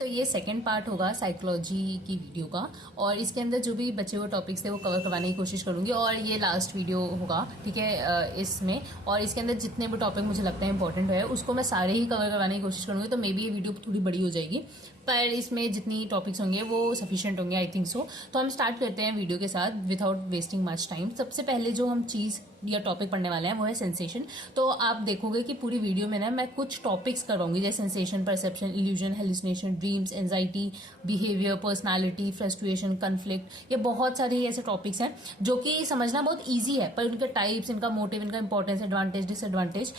तो ये second part होगा साइकोलॉजी की वीडियो का, और इसके अंदर जो भी बचे हुए टॉपिक्स थे वो कवर करवाने की कोशिश करूंगी, और ये लास्ट वीडियो होगा, ठीक है, इसमें। और इसके अंदर जितने भी टॉपिक मुझे लगता है इंपॉर्टेंट है उसको मैं सारे ही कवर करवाने की कोशिश करूंगी। तो मे बी ये वीडियो थोड़ी बड़ी हो जाएगी, पर इसमें जितनी टॉपिक्स होंगे वो सफिशिएंट होंगे, आई थिंक सो। तो हम स्टार्ट करते हैं वीडियो के साथ विदाउट वेस्टिंग मच टाइम। सबसे पहले जो हम चीज़ या टॉपिक पढ़ने वाले हैं वो है सेंसेशन। तो आप देखोगे कि पूरी वीडियो में ना मैं कुछ टॉपिक्स करवाऊंगी, जैसे sensation, perception, illusion, hallucination, dreams, anxiety, behaviour, personality, frustration, conflict. ये बहुत सारे ऐसे टॉपिक्स हैं जो कि समझना बहुत ईजी है, पर उनके टाइप्स, इनका मोटिव, इनका इंपॉर्टेंस, एडवांटेज, डिसएडवांटेज,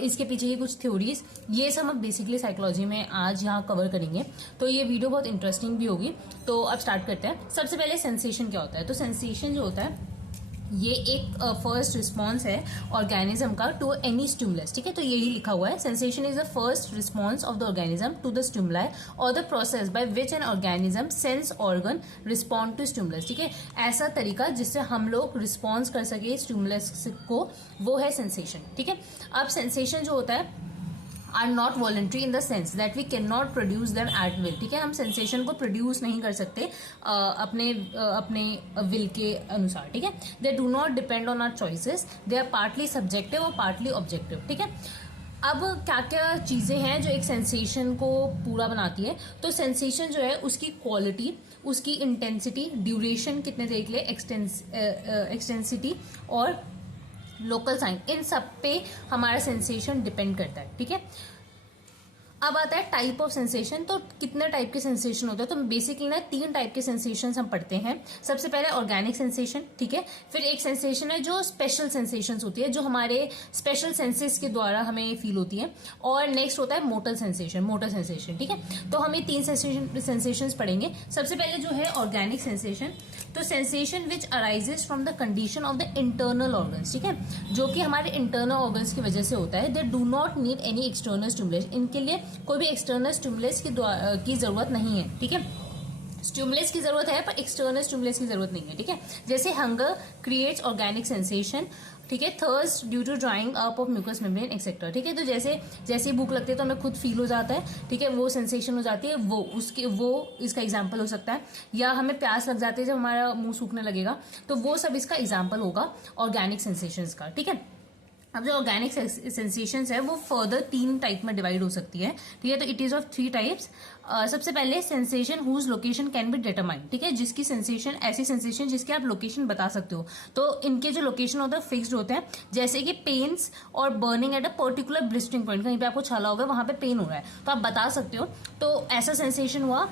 इसके पीछे की कुछ थ्योरीज, ये सब हम बेसिकली साइकोलॉजी में आज यहाँ कवर करेंगे। तो ये वीडियो बहुत इंटरेस्टिंग भी होगी। तो अब स्टार्ट करते हैं। सबसे पहले सेंसेशन क्या होता है। तो सेंसेशन जो होता है ये एक फर्स्ट रिस्पॉन्स है ऑर्गेनिज्म का टू एनी स्टिमुलस, ठीक है। तो यही लिखा हुआ है, sensation is the first response of the organism to the stimuli और the process by which an organism sense organ respond to stimulus, ठीक है। ऐसा तरीका जिससे हम लोग रिस्पॉन्स कर सके स्टिमुलस को, वो है सेंसेशन, ठीक है। अब सेंसेशन जो होता है are not voluntary in the sense that we can not produce them at will, ठीक है। हम सेंसेशन को प्रोड्यूस नहीं कर सकते अपने विल के अनुसार, ठीक है। They do not depend on our choices, they are partly subjective और पार्टली ऑब्जेक्टिव, ठीक है। अब क्या क्या चीजें हैं जो एक सेंसेशन को पूरा बनाती है। तो सेंसेशन जो है उसकी क्वालिटी, उसकी इंटेंसिटी, ड्यूरेशन कितने देर के लिए, एक्सटेंसिटी और लोकल साइन, इन सब पे हमारा सेंसेशन डिपेंड करता है, ठीक है। अब आता है टाइप ऑफ सेंसेशन। तो कितने टाइप के सेंसेशन होते हैं। तो बेसिकली ना 3 टाइप के सेंसेशन हम पढ़ते हैं। सबसे पहले ऑर्गेनिक सेंसेशन, ठीक है। फिर एक सेंसेशन है जो स्पेशल सेंसेशन होती है, जो हमारे स्पेशल सेंसेस के द्वारा हमें फील होती है। और नेक्स्ट होता है मोटर सेंसेशन, ठीक है। तो हम ये 3 सेंसेशन पढ़ेंगे। सबसे पहले जो है ऑर्गेनिक सेंसेशन। तो sensation which arises from the condition of the internal organs, ठीक है, जो कि हमारे इंटरनल ऑर्गन्स की वजह से होता है। They do not need any external stimulus, इनके लिए कोई भी एक्सटर्नल स्टिमुलस की जरूरत नहीं है, ठीक है। स्टिमुलस की जरूरत है पर एक्सटर्नल स्टिमुलस की जरूरत नहीं है, ठीक है। जैसे हंगर क्रिएट्स ऑर्गेनिक सेंसेशन, ठीक है। Thirst due to drying up of mucus membrane etcetera, ठीक है। तो जैसे भूख लगती है तो हमें खुद फील हो जाता है, ठीक है, वो सेंसेशन हो जाती है, वो इसका एग्जाम्पल हो सकता है। या हमें प्यास लग जाती है जब हमारा मुंह सूखने लगेगा, तो वो सब इसका एग्जाम्पल होगा ऑर्गेनिक सेंसेशंस का, ठीक है। अब जो ऑर्गेनिक सेंसेशंस है वो फर्दर 3 टाइप में डिवाइड हो सकती है, ठीक है। तो इट इज ऑफ 3 टाइप्स। सबसे पहले sensation whose location can be determined, ठीक है, जिसकी सेंसेशन, ऐसी सेंसेशन जिसकी आप लोकेशन बता सकते हो। तो इनके जो लोकेशन होता है फिक्स्ड होते हैं, जैसे कि पेन्स और burning at a particular blistering point, कहीं पे आपको छाला होगा, वहां पे पेन हो रहा है तो आप बता सकते हो। तो ऐसा सेंसेशन हुआ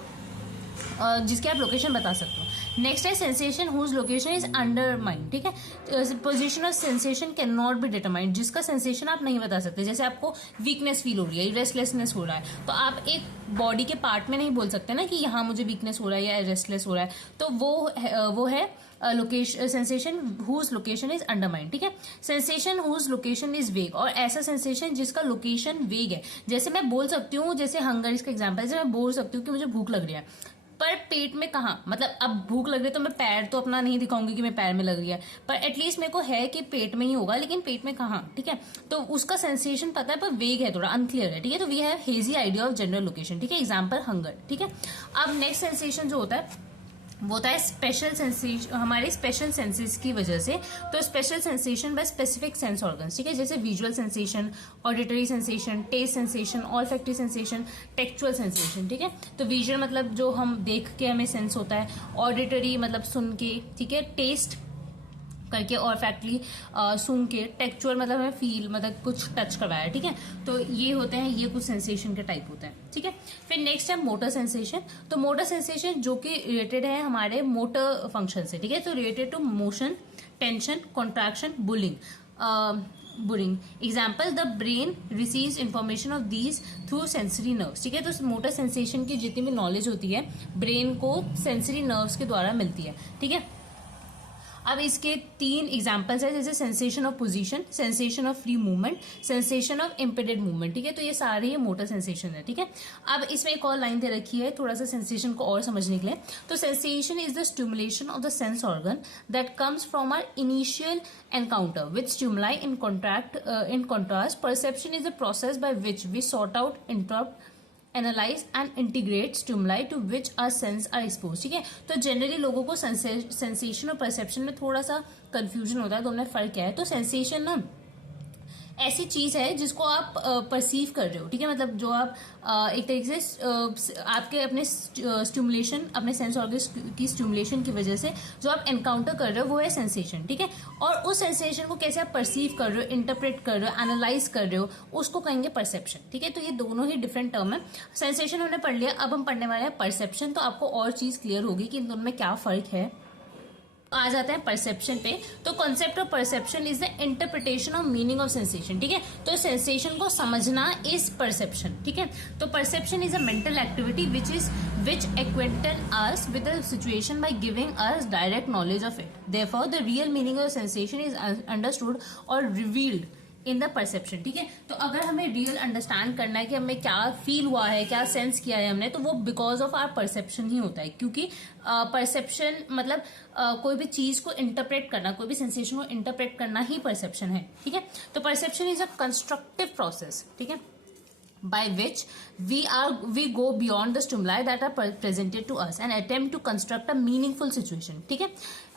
जिसकी आप लोकेशन बता सकते हो। नेक्स्ट है sensation whose location is undermined, ठीक है। Position of sensation can not be determined, जिसका सेंसेशन आप नहीं बता सकते। जैसे आपको वीकनेस फील हो रही है, रेस्टलेसनेस हो रहा है, तो आप एक बॉडी के पार्ट में नहीं बोल सकते ना कि यहाँ मुझे वीकनेस हो रहा है या रेस्टलेस हो रहा है। तो वो है location, sensation whose location is undermined, ठीक है। सेंसेशन हुज लोकेशन इज वेग, और ऐसा सेंसेशन जिसका लोकेशन वेग है। जैसे मैं बोल सकती हूँ, जैसे हंगर इसका एग्जाम्पल है, जैसे मैं बोल सकती हूँ कि मुझे भूख लग रही है, पर पेट में कहाँ, मतलब अब भूख लग रही है तो मैं पैर तो अपना नहीं दिखाऊंगी कि मैं पैर में लग रही है, पर एटलीस्ट मेरे को है कि पेट में ही होगा, लेकिन पेट में कहाँ, ठीक है। तो उसका सेंसेशन पता है पर वेग है, थोड़ा अनक्लियर है, ठीक है। तो we have hazy idea of general location, ठीक है। एग्जाम्पल हंगर, ठीक है। अब नेक्स्ट सेंसेशन जो होता है वो होता है स्पेशल सेंसेशन, हमारे स्पेशल सेंसेस की वजह से। तो special sensation by specific sense organs, ठीक है, जैसे visual sensation, auditory sensation, taste sensation, olfactory sensation, tactual sensation, ठीक है। तो विजुअल मतलब जो हम देख के हमें सेंस होता है, ऑडिटरी मतलब सुन के, ठीक है, टेस्ट करके, और फैक्टली सूंघ के, टेक्चुअल मतलब हमें फील, मतलब कुछ टच करवाया, ठीक है। तो ये होते हैं, ये कुछ सेंसेशन के टाइप होते हैं, ठीक है। फिर नेक्स्ट है मोटर सेंसेशन। तो मोटर सेंसेशन जो कि रिलेटेड है हमारे मोटर फंक्शन से, ठीक है। तो related to motion, tension, contraction, pulling. Example the brain receives information of these through sensory nerves, ठीक है। तो मोटर सेंसेशन की जितनी भी नॉलेज होती है ब्रेन को सेंसरी नर्व्स के द्वारा मिलती है, ठीक है। अब इसके 3 एग्जाम्पल्स है, जैसे sensation of position, sensation of free movement, sensation of impeded movement, ठीक है। तो ये सारे ये मोटर सेंसेशन है, ठीक है। अब इसमें एक और लाइन दे रखी है थोड़ा सा सेंसेशन को और समझने के लिए। तो sensation is the stimulation of the sense organ that comes from our initial encounter with stimuli in contrast perception is the process by which we sort out, interpret analyze and integrate stimuli to which our sense are expose. ठीक है, तो generally लोगों को sensation और perception में थोड़ा सा confusion होता है, दोनों में फर्क क्या है। तो सेंसेशन ना ऐसी चीज है जिसको आप परसीव कर रहे हो। ठीक है, मतलब जो आप एक तरीके से आपके अपने स्टिमुलेशन, अपने सेंस ऑर्गन की स्टिमुलेशन की वजह से जो आप एनकाउंटर कर रहे हो वो है सेंसेशन। ठीक है, और उस सेंसेशन को कैसे आप परसीव कर रहे हो, इंटरप्रेट कर रहे हो, एनालाइज कर रहे हो, उसको कहेंगे परसेप्शन। ठीक है, तो ये दोनों ही डिफरेंट टर्म है। सेंसेशन हमने पढ़ लिया, अब हम पढ़ने वाले हैं परसेप्शन। तो आपको और चीज क्लियर होगी कि इन दोनों में क्या फर्क है। आ जाते हैं परसेप्शन पे। तो concept of perception is the interpretation of meaning of sensation. ठीक है, तो सेंसेशन को समझना इज परसेप्शन। ठीक है, तो perception is a mental activity which acquainted us with the situation by giving us direct knowledge of it. Therefore the real meaning of sensation is understood और revealed in the perception. ठीक है, तो अगर हमें real understand करना है कि हमें क्या फील हुआ है, क्या सेंस किया है हमने, तो वो बिकॉज ऑफ आवर परसेप्शन ही होता है। क्योंकि परसेप्शन मतलब कोई भी चीज को इंटरप्रेट करना, कोई भी सेंसेशन को इंटरप्रेट करना ही परसेप्शन है। ठीक है, तो perception is a constructive process. ठीक है, by which we go beyond the stimuli that are presented to us and attempt to construct a meaningful situation। ठीक है,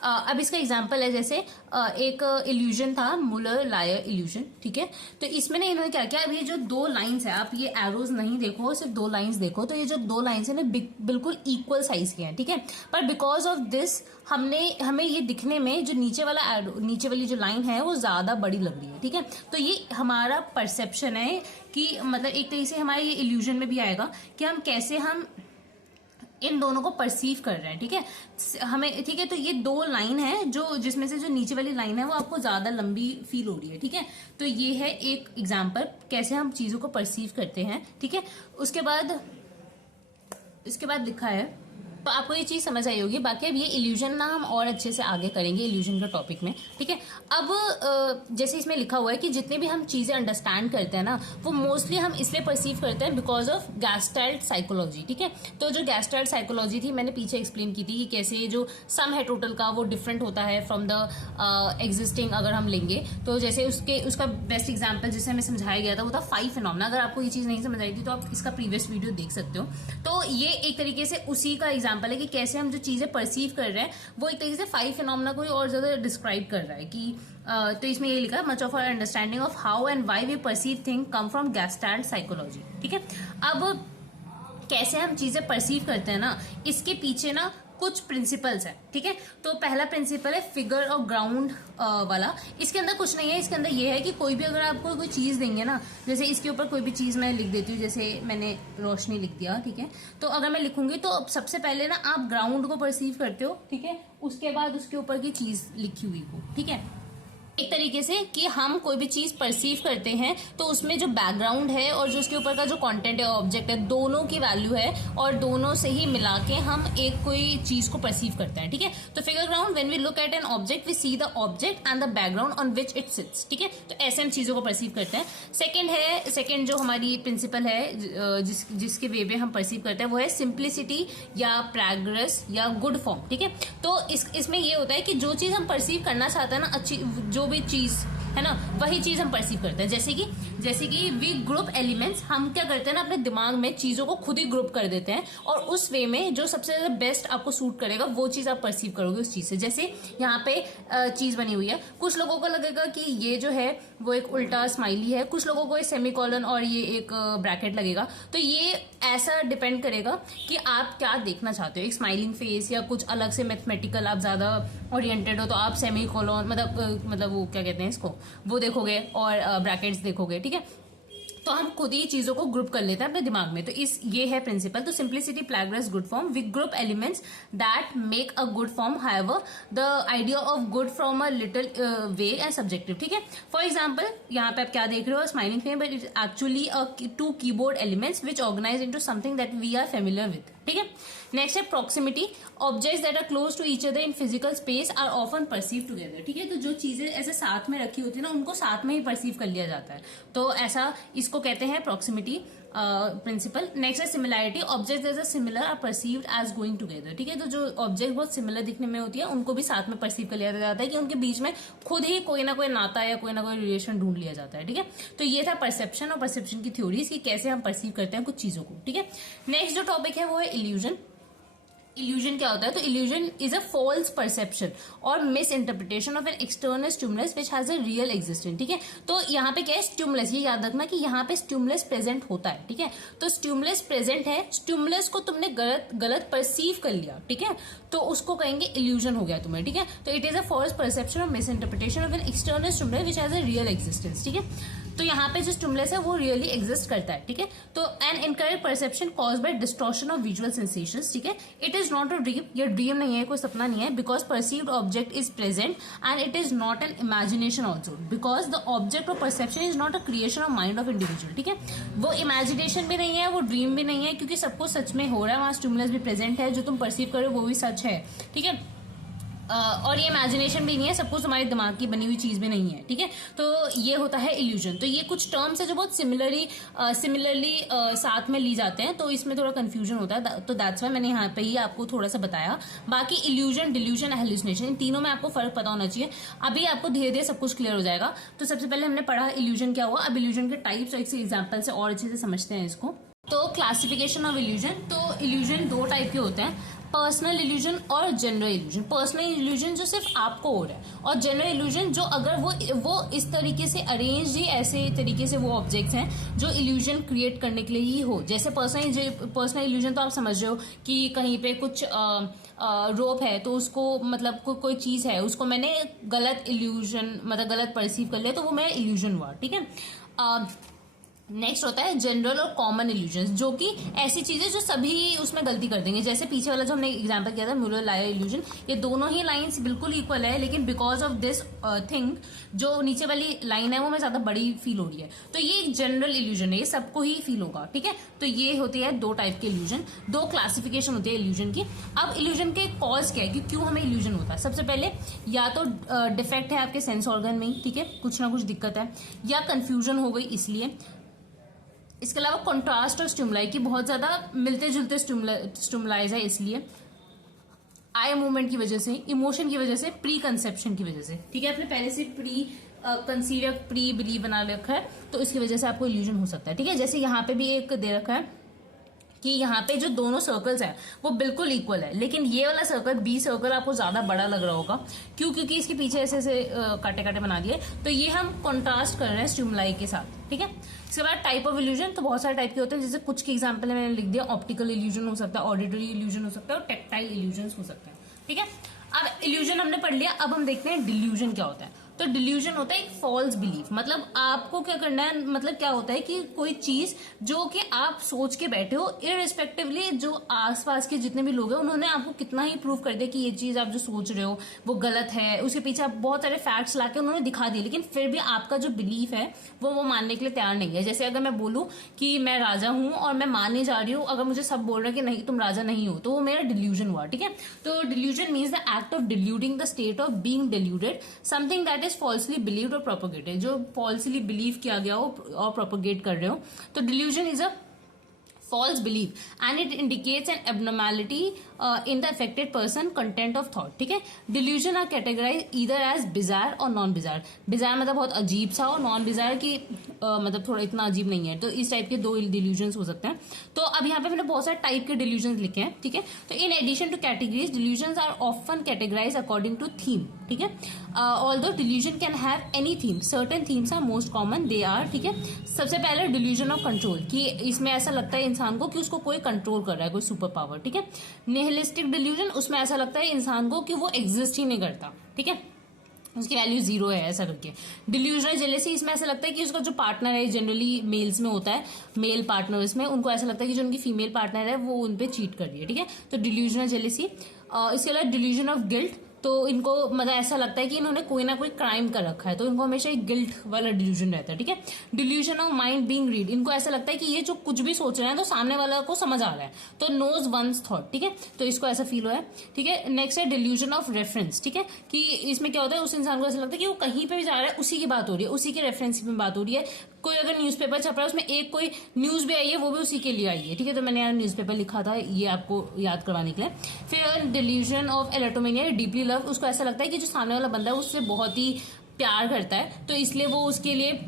अब इसका एग्जांपल है, जैसे एक इल्यूजन था, मुलर लायर इल्यूजन। ठीक है, तो इसमें ना इन्होंने क्या किया, अब ये जो दो लाइंस है, आप ये एरोज नहीं देखो, सिर्फ दो लाइंस देखो, तो ये जो दो लाइंस है ना बिल्कुल इक्वल साइज के हैं। ठीक है, पर बिकॉज ऑफ दिस हमें ये दिखने में जो नीचे वाली जो लाइन है वो ज्यादा बड़ी लग रही है। ठीक है, तो ये हमारा परसेप्शन है कि मतलब एक तरीके से हमारे ये इल्यूजन में भी आएगा कि हम कैसे हम इन दोनों को परसीव कर रहे हैं। ठीक है, हमें, ठीक है, तो ये दो लाइन है जो जिसमें से जो नीचे वाली लाइन है वो आपको ज्यादा लंबी फील हो रही है। ठीक है, तो ये है एक एग्जांपल कैसे हम चीजों को परसीव करते हैं। ठीक है, इसके बाद लिखा है, तो आपको ये चीज समझ आई होगी। बाकी अब ये इल्यूजन ना हम और अच्छे से आगे करेंगे इल्यूजन के टॉपिक में। ठीक है, अब जैसे इसमें लिखा हुआ है कि जितने भी हम चीजें अंडरस्टैंड करते हैं ना, वो मोस्टली हम इसलिए परसीव करते हैं बिकॉज ऑफ गैस्टाल्ट साइकोलॉजी। ठीक है, तो जो गैस्टाल्ट साइकोलॉजी थी मैंने पीछे एक्सप्लेन की थी कि कैसे जो सम है टोटल का वो डिफरेंट होता है फ्रॉम द एग्जिस्टिंग। अगर हम लेंगे तो जैसे उसका बेस्ट एग्जाम्पल जिसे हमें समझाया गया था वो था 5 फिनोमेना। अगर आपको ये चीज नहीं समझ आई थी तो आप इसका प्रीवियस वीडियो देख सकते हो। तो ये एक तरीके से उसी का एग्जाम्पल है कि कैसे हम जो चीजें परसीव कर रहे हैं वो एक तरीके से 5 फिनोमेना को और ज्यादा डिस्क्राइब कर रहा है कि तो इसमें ये लिखा है, much of our understanding of how and why we perceive thing come from gestalt psychology. ठीक है, अब कैसे हम चीजें परसीव करते हैं ना, इसके पीछे ना कुछ प्रिंसिपल्स है। ठीक है, तो पहला प्रिंसिपल है फिगर और ग्राउंड वाला। इसके अंदर कुछ नहीं है, इसके अंदर ये है कि कोई भी अगर आपको कोई चीज देंगे ना, जैसे इसके ऊपर कोई भी चीज मैं लिख देती हूँ, जैसे मैंने रोशनी लिख दिया। ठीक है, तो अगर मैं लिखूंगी तो सबसे पहले ना आप ग्राउंड को परसीव करते हो। ठीक है, उसके बाद उसके ऊपर की चीज लिखी हुई को। ठीक है, एक तरीके से कि हम कोई भी चीज परसीव करते हैं तो उसमें जो बैकग्राउंड है और जो उसके ऊपर का जो कंटेंट है, ऑब्जेक्ट है, दोनों की वैल्यू है और दोनों से ही मिला के हम एक कोई चीज को परसीव करते हैं। ठीक है, तो figure ground, when we look at an object we see the object and the background on which it sits. ठीक है, तो ऐसे हम चीजों को परसीव करते हैं। सेकेंड जो हमारी प्रिंसिपल है जिसके वे में हम परसीव करते हैं वो है सिंप्लिसिटी या प्रोग्रेस या गुड फॉर्म। ठीक है, तो इसमें ये होता है कि जो चीज हम परसीव करना चाहते हैं ना, अच्छी जो भी चीज है ना, वही चीज हम परसीव करते हैं। जैसे कि वी ग्रुप एलिमेंट्स, हम क्या करते हैं ना, अपने दिमाग में चीजों को खुद ही ग्रुप कर देते हैं और उस वे में जो सबसे ज्यादा बेस्ट आपको सूट करेगा वो चीज आप परसीव करोगे उस चीज से। जैसे यहाँ पे चीज बनी हुई है, कुछ लोगों को लगेगा कि ये जो है वो एक उल्टा स्माइली है, कुछ लोगों को ये सेमीकोलन और ये एक ब्रैकेट लगेगा। तो ये ऐसा डिपेंड करेगा कि आप क्या देखना चाहते हो, एक स्माइलिंग फेस या कुछ अलग से मैथमेटिकल आप ज्यादा ओरिएंटेड हो तो आप सेमीकोलन मतलब वो क्या कहते हैं इसको, वो देखोगे और ब्रैकेट्स देखोगे। ठीक है, तो हम खुद ही चीजों को ग्रुप कर लेते हैं अपने दिमाग में। तो ये है प्रिंसिपल। तो simplicity, progress, good form, we group elements that make a good form. However the idea of good from a little way and subjective. ठीक है, फॉर एग्जाम्पल यहाँ पे आप क्या देख रहे हो, smiling face, but it actually 2 keyboard elements which organize into something that we are familiar with. ठीक है, नेक्स्ट है proximity, objects that are close to each other in physical space are often perceive together. ठीक है, तो जो चीजें ऐसे साथ में रखी होती है ना उनको साथ में ही परसीव कर लिया जाता है, तो ऐसा इसको कहते हैं प्रॉक्सिमिटी। प्रिंसिपल। नेक्स्ट है similarity, object as a similar are perceived as going together, ठीक है। तो जो ऑब्जेक्ट बहुत सिमिलर दिखने में होती है उनको भी साथ में परसीव कर लिया जाता है कि उनके बीच में खुद ही कोई ना कोई नाता या कोई ना कोई रिलेशन ढूंढ लिया जाता है, ठीक है। तो ये था परसेप्शन और परसेप्शन की थ्योरीज कि कैसे हम परसीव करते हैं कुछ चीजों को, ठीक है। नेक्स्ट जो टॉपिक है वो है इल्यूजन। इल्यूजन क्या होता है? तो illusion is a false perception और misinterpretation of an external stimulus which has a real existence, ठीक है। तो यहाँ पे क्या है? स्टिमुलस, ये याद रखना कि यहाँ पे स्टिमुलस प्रेजेंट होता है, ठीक है। तो स्टिमुलस प्रेजेंट है, स्टिमुलस को तुमने गलत परसीव कर लिया, ठीक है, तो उसको कहेंगे इल्यूजन हो गया तुम्हें, ठीक है। तो it is a false perception और misinterpretation of an external stimulus which has a real existence, ठीक है। तो यहाँ पे जो स्टिमुलस है वो रियली एग्जिस्ट करता है, ठीक है। तो an incorrect perception cause by distortion of visual sensations, ठीक है। It is not a dream, ये ड्रीम नहीं है, कोई सपना नहीं है, because perceived object is present and it is not an imagination also, because the object of perception is not a creation of mind of individual, ठीक है। वो इमेजिनेशन भी नहीं है, वो ड्रीम भी नहीं है, क्योंकि सब कुछ सच में हो रहा है, वहां स्टिमुलस भी प्रेजेंट है, जो तुम परसीव कर रहे हो वो भी सच है, ठीक है। और ये इमेजिनेशन भी नहीं है, सब कुछ तुम्हारे दिमाग की बनी हुई चीज भी नहीं है, ठीक है। तो ये होता है इल्यूजन। तो ये कुछ टर्म्स है जो बहुत सिमिलरली साथ में ली जाते हैं, तो इसमें थोड़ा कंफ्यूजन होता है, तो दैट्स वाई मैंने यहाँ पे ही आपको थोड़ा सा बताया। बाकी इल्यूजन, डिल्यूजन, हेलुसिनेशन, इन तीनों में आपको फर्क पता होना चाहिए। अभी आपको धीरे धीरे सब कुछ क्लियर हो जाएगा। तो सबसे पहले हमने पढ़ा इल्यूजन क्या हुआ, अब इल्यूजन के टाइप्स और एक एग्जाम्पल से और अच्छे से समझते हैं इसको। तो क्लासिफिकेशन ऑफ इल्यूजन, तो इल्यूजन दो टाइप के होते हैं, पर्सनल इल्यूजन और जनरल इल्यूजन। पर्सनल इल्यूजन जो सिर्फ आपको हो रहा है, और जनरल इल्यूजन जो अगर वो इस तरीके से अरेंज ही ऐसे तरीके से वो ऑब्जेक्ट्स हैं जो इल्यूजन क्रिएट करने के लिए ही हो। जैसे पर्सनल इल्यूजन तो आप समझ रहे हो कि कहीं पे कुछ रोप है, तो उसको मतलब कोई चीज है, उसको मैंने गलत इल्यूजन मतलब गलत परसीव कर लिया, तो वो मेरा इल्यूजन हुआ, ठीक है। नेक्स्ट होता है जनरल और कॉमन इल्यूजन, जो कि ऐसी चीजें जो सभी उसमें गलती कर देंगे। जैसे पीछे वाला जो हमने एग्जांपल किया था म्यूलर लायर इल्यूजन, ये दोनों ही लाइंस बिल्कुल इक्वल है, लेकिन बिकॉज ऑफ दिस थिंग जो नीचे वाली लाइन है वो मैं ज्यादा बड़ी फील हो रही है, तो ये एक जनरल इल्यूजन है, ये सबको ही फील होगा, ठीक है। तो ये होती है दो टाइप के इल्यूजन, दो क्लासिफिकेशन होती है इल्यूजन की। अब इल्यूजन के कॉज क्या है कि क्यों हमें इल्यूजन होता है? सबसे पहले या तो डिफेक्ट है आपके सेंस ऑर्गन में ही, ठीक है, कुछ ना कुछ दिक्कत है, या कंफ्यूजन हो गई इसलिए। इसके अलावा कॉन्ट्रास्ट और स्टिमुलाई की बहुत ज्यादा मिलते जुलते स्टिमुलाइज है, इसलिए आई मूवमेंट की वजह से, इमोशन की वजह से, प्री कंसेप्शन की वजह से, ठीक है। आपने पहले से प्री कंसीव या प्री बिलीव बना रखा है, तो इसकी वजह से आपको इल्यूजन हो सकता है, ठीक है। जैसे यहाँ पे भी एक दे रखा है कि यहाँ पे जो दोनों सर्कल्स हैं वो बिल्कुल इक्वल है, लेकिन ये वाला सर्कल बी सर्कल आपको ज्यादा बड़ा लग रहा होगा, क्योंकि इसके पीछे ऐसे ऐसे काटे काटे बना दिए, तो ये हम कॉन्ट्रास्ट कर रहे हैं स्टिमुलाई के साथ, ठीक है। इसके बाद टाइप ऑफ इल्यूजन, तो बहुत सारे टाइप के होते हैं, जैसे कुछ के एग्जांपल मैंने लिख दिया, ऑप्टिकल इल्यूजन हो सकता है, ऑडिटरी इल्यूजन हो सकता है, और टेक्टाइल इल्यूजन हो सकता है, ठीक है। अब इल्यूजन हमने पढ़ लिया, अब हम देखते हैं डिल्यूजन क्या होता है। तो डिल्यूजन होता है एक फॉल्स बिलीफ, मतलब आपको क्या करना है, मतलब क्या होता है कि कोई चीज जो कि आप सोच के बैठे हो, इररिस्पेक्टिवली जो आसपास के जितने भी लोग हैं उन्होंने आपको कितना ही प्रूव कर दिया कि ये चीज आप जो सोच रहे हो वो गलत है, उसके पीछे आप बहुत सारे फैक्ट्स लाके उन्होंने दिखा दिए, लेकिन फिर भी आपका जो बिलीफ है वो मानने के लिए तैयार नहीं है। जैसे अगर मैं बोलूं कि मैं राजा हूं और मैं मानने जा रही हूँ, अगर मुझे सब बोल रहे हैं कि नहीं तुम राजा नहीं हो, तो वो मेरा डिल्यूजन हुआ, ठीक है। तो delusion means the act of deluding the state of being deluded something that falsely believed और प्रोपोगेटेड, जो फॉल्सली बिलीव किया गया हो और प्रोपोगेट कर रहे हो। तो delusion is a false belief and it indicates an abnormality in the affected person content of thought, ठीक है। delusion are categorized either as bizarre और non bizarre। bizarre मतलब बहुत अजीब सा, और non bizarre की मतलब थोड़ा इतना अजीब नहीं है, तो इस टाइप के दो delusions हो सकते हैं। तो अब यहाँ पे मैंने बहुत सारे टाइप के delusions लिखे हैं, ठीक है। तो in addition to categories, delusions are often categorized according to theme, ठीक है। although delusion can have any theme, certain themes are most common, they are, ठीक है। सबसे पहले delusion of control, कि इसमें ऐसा लगता है इंसान को कि उसको कोई कंट्रोल कर रहा है, कोई सुपर पावर, ठीक है। निहिलिस्टिक डिल्यूजन, उसमें ऐसा लगता है इंसान को कि वो एग्जिस्ट ही नहीं करता, ठीक है, उसकी वैल्यू जीरो है ऐसा करके। डिल्यूजनल जेलेसी, इसमें ऐसा लगता है कि उसका जो पार्टनर है, जनरली मेल्स में होता है, मेल पार्टनर्स में, उनको ऐसा लगता है कि जो उनकी फीमेल पार्टनर है वो उन पे चीट कर रही है, ठीक है। तो डिल्यूजनल जेलेसी। इसके अलावा डिल्यूजन ऑफ गिल्ट, तो इनको मतलब ऐसा लगता है कि इन्होंने कोई ना कोई क्राइम कर रखा है, तो इनको हमेशा एक गिल्ट वाला डिल्यूजन रहता है, ठीक है। Delusion of mind being read, इनको ऐसा लगता है कि ये जो कुछ भी सोच रहे हैं तो सामने वाला को समझ आ रहा है, तो नोज वंस थॉट, ठीक है, तो इसको ऐसा फील हुआ है, ठीक है। नेक्स्ट है डिल्यूजन ऑफ रेफरेंस, ठीक है, कि इसमें क्या होता है, उस इंसान को ऐसा लगता है कि वो कहीं पे भी जा रहा है उसी की बात हो रही है, उसी के रेफरेंस में बात हो रही है, कोई अगर न्यूज़पेपर छप रहा है उसमें एक कोई न्यूज़ भी आई है वो भी उसी के लिए आई है, ठीक है। तो मैंने यहाँ न्यूज़पेपर लिखा था ये आपको याद करवाने के लिए। फिर डिल्यूजन ऑफ एरोटोमेनिया, डीपली लव, उसको ऐसा लगता है कि जो सामने वाला बंदा है उससे बहुत ही प्यार करता है, तो इसलिए वो उसके लिए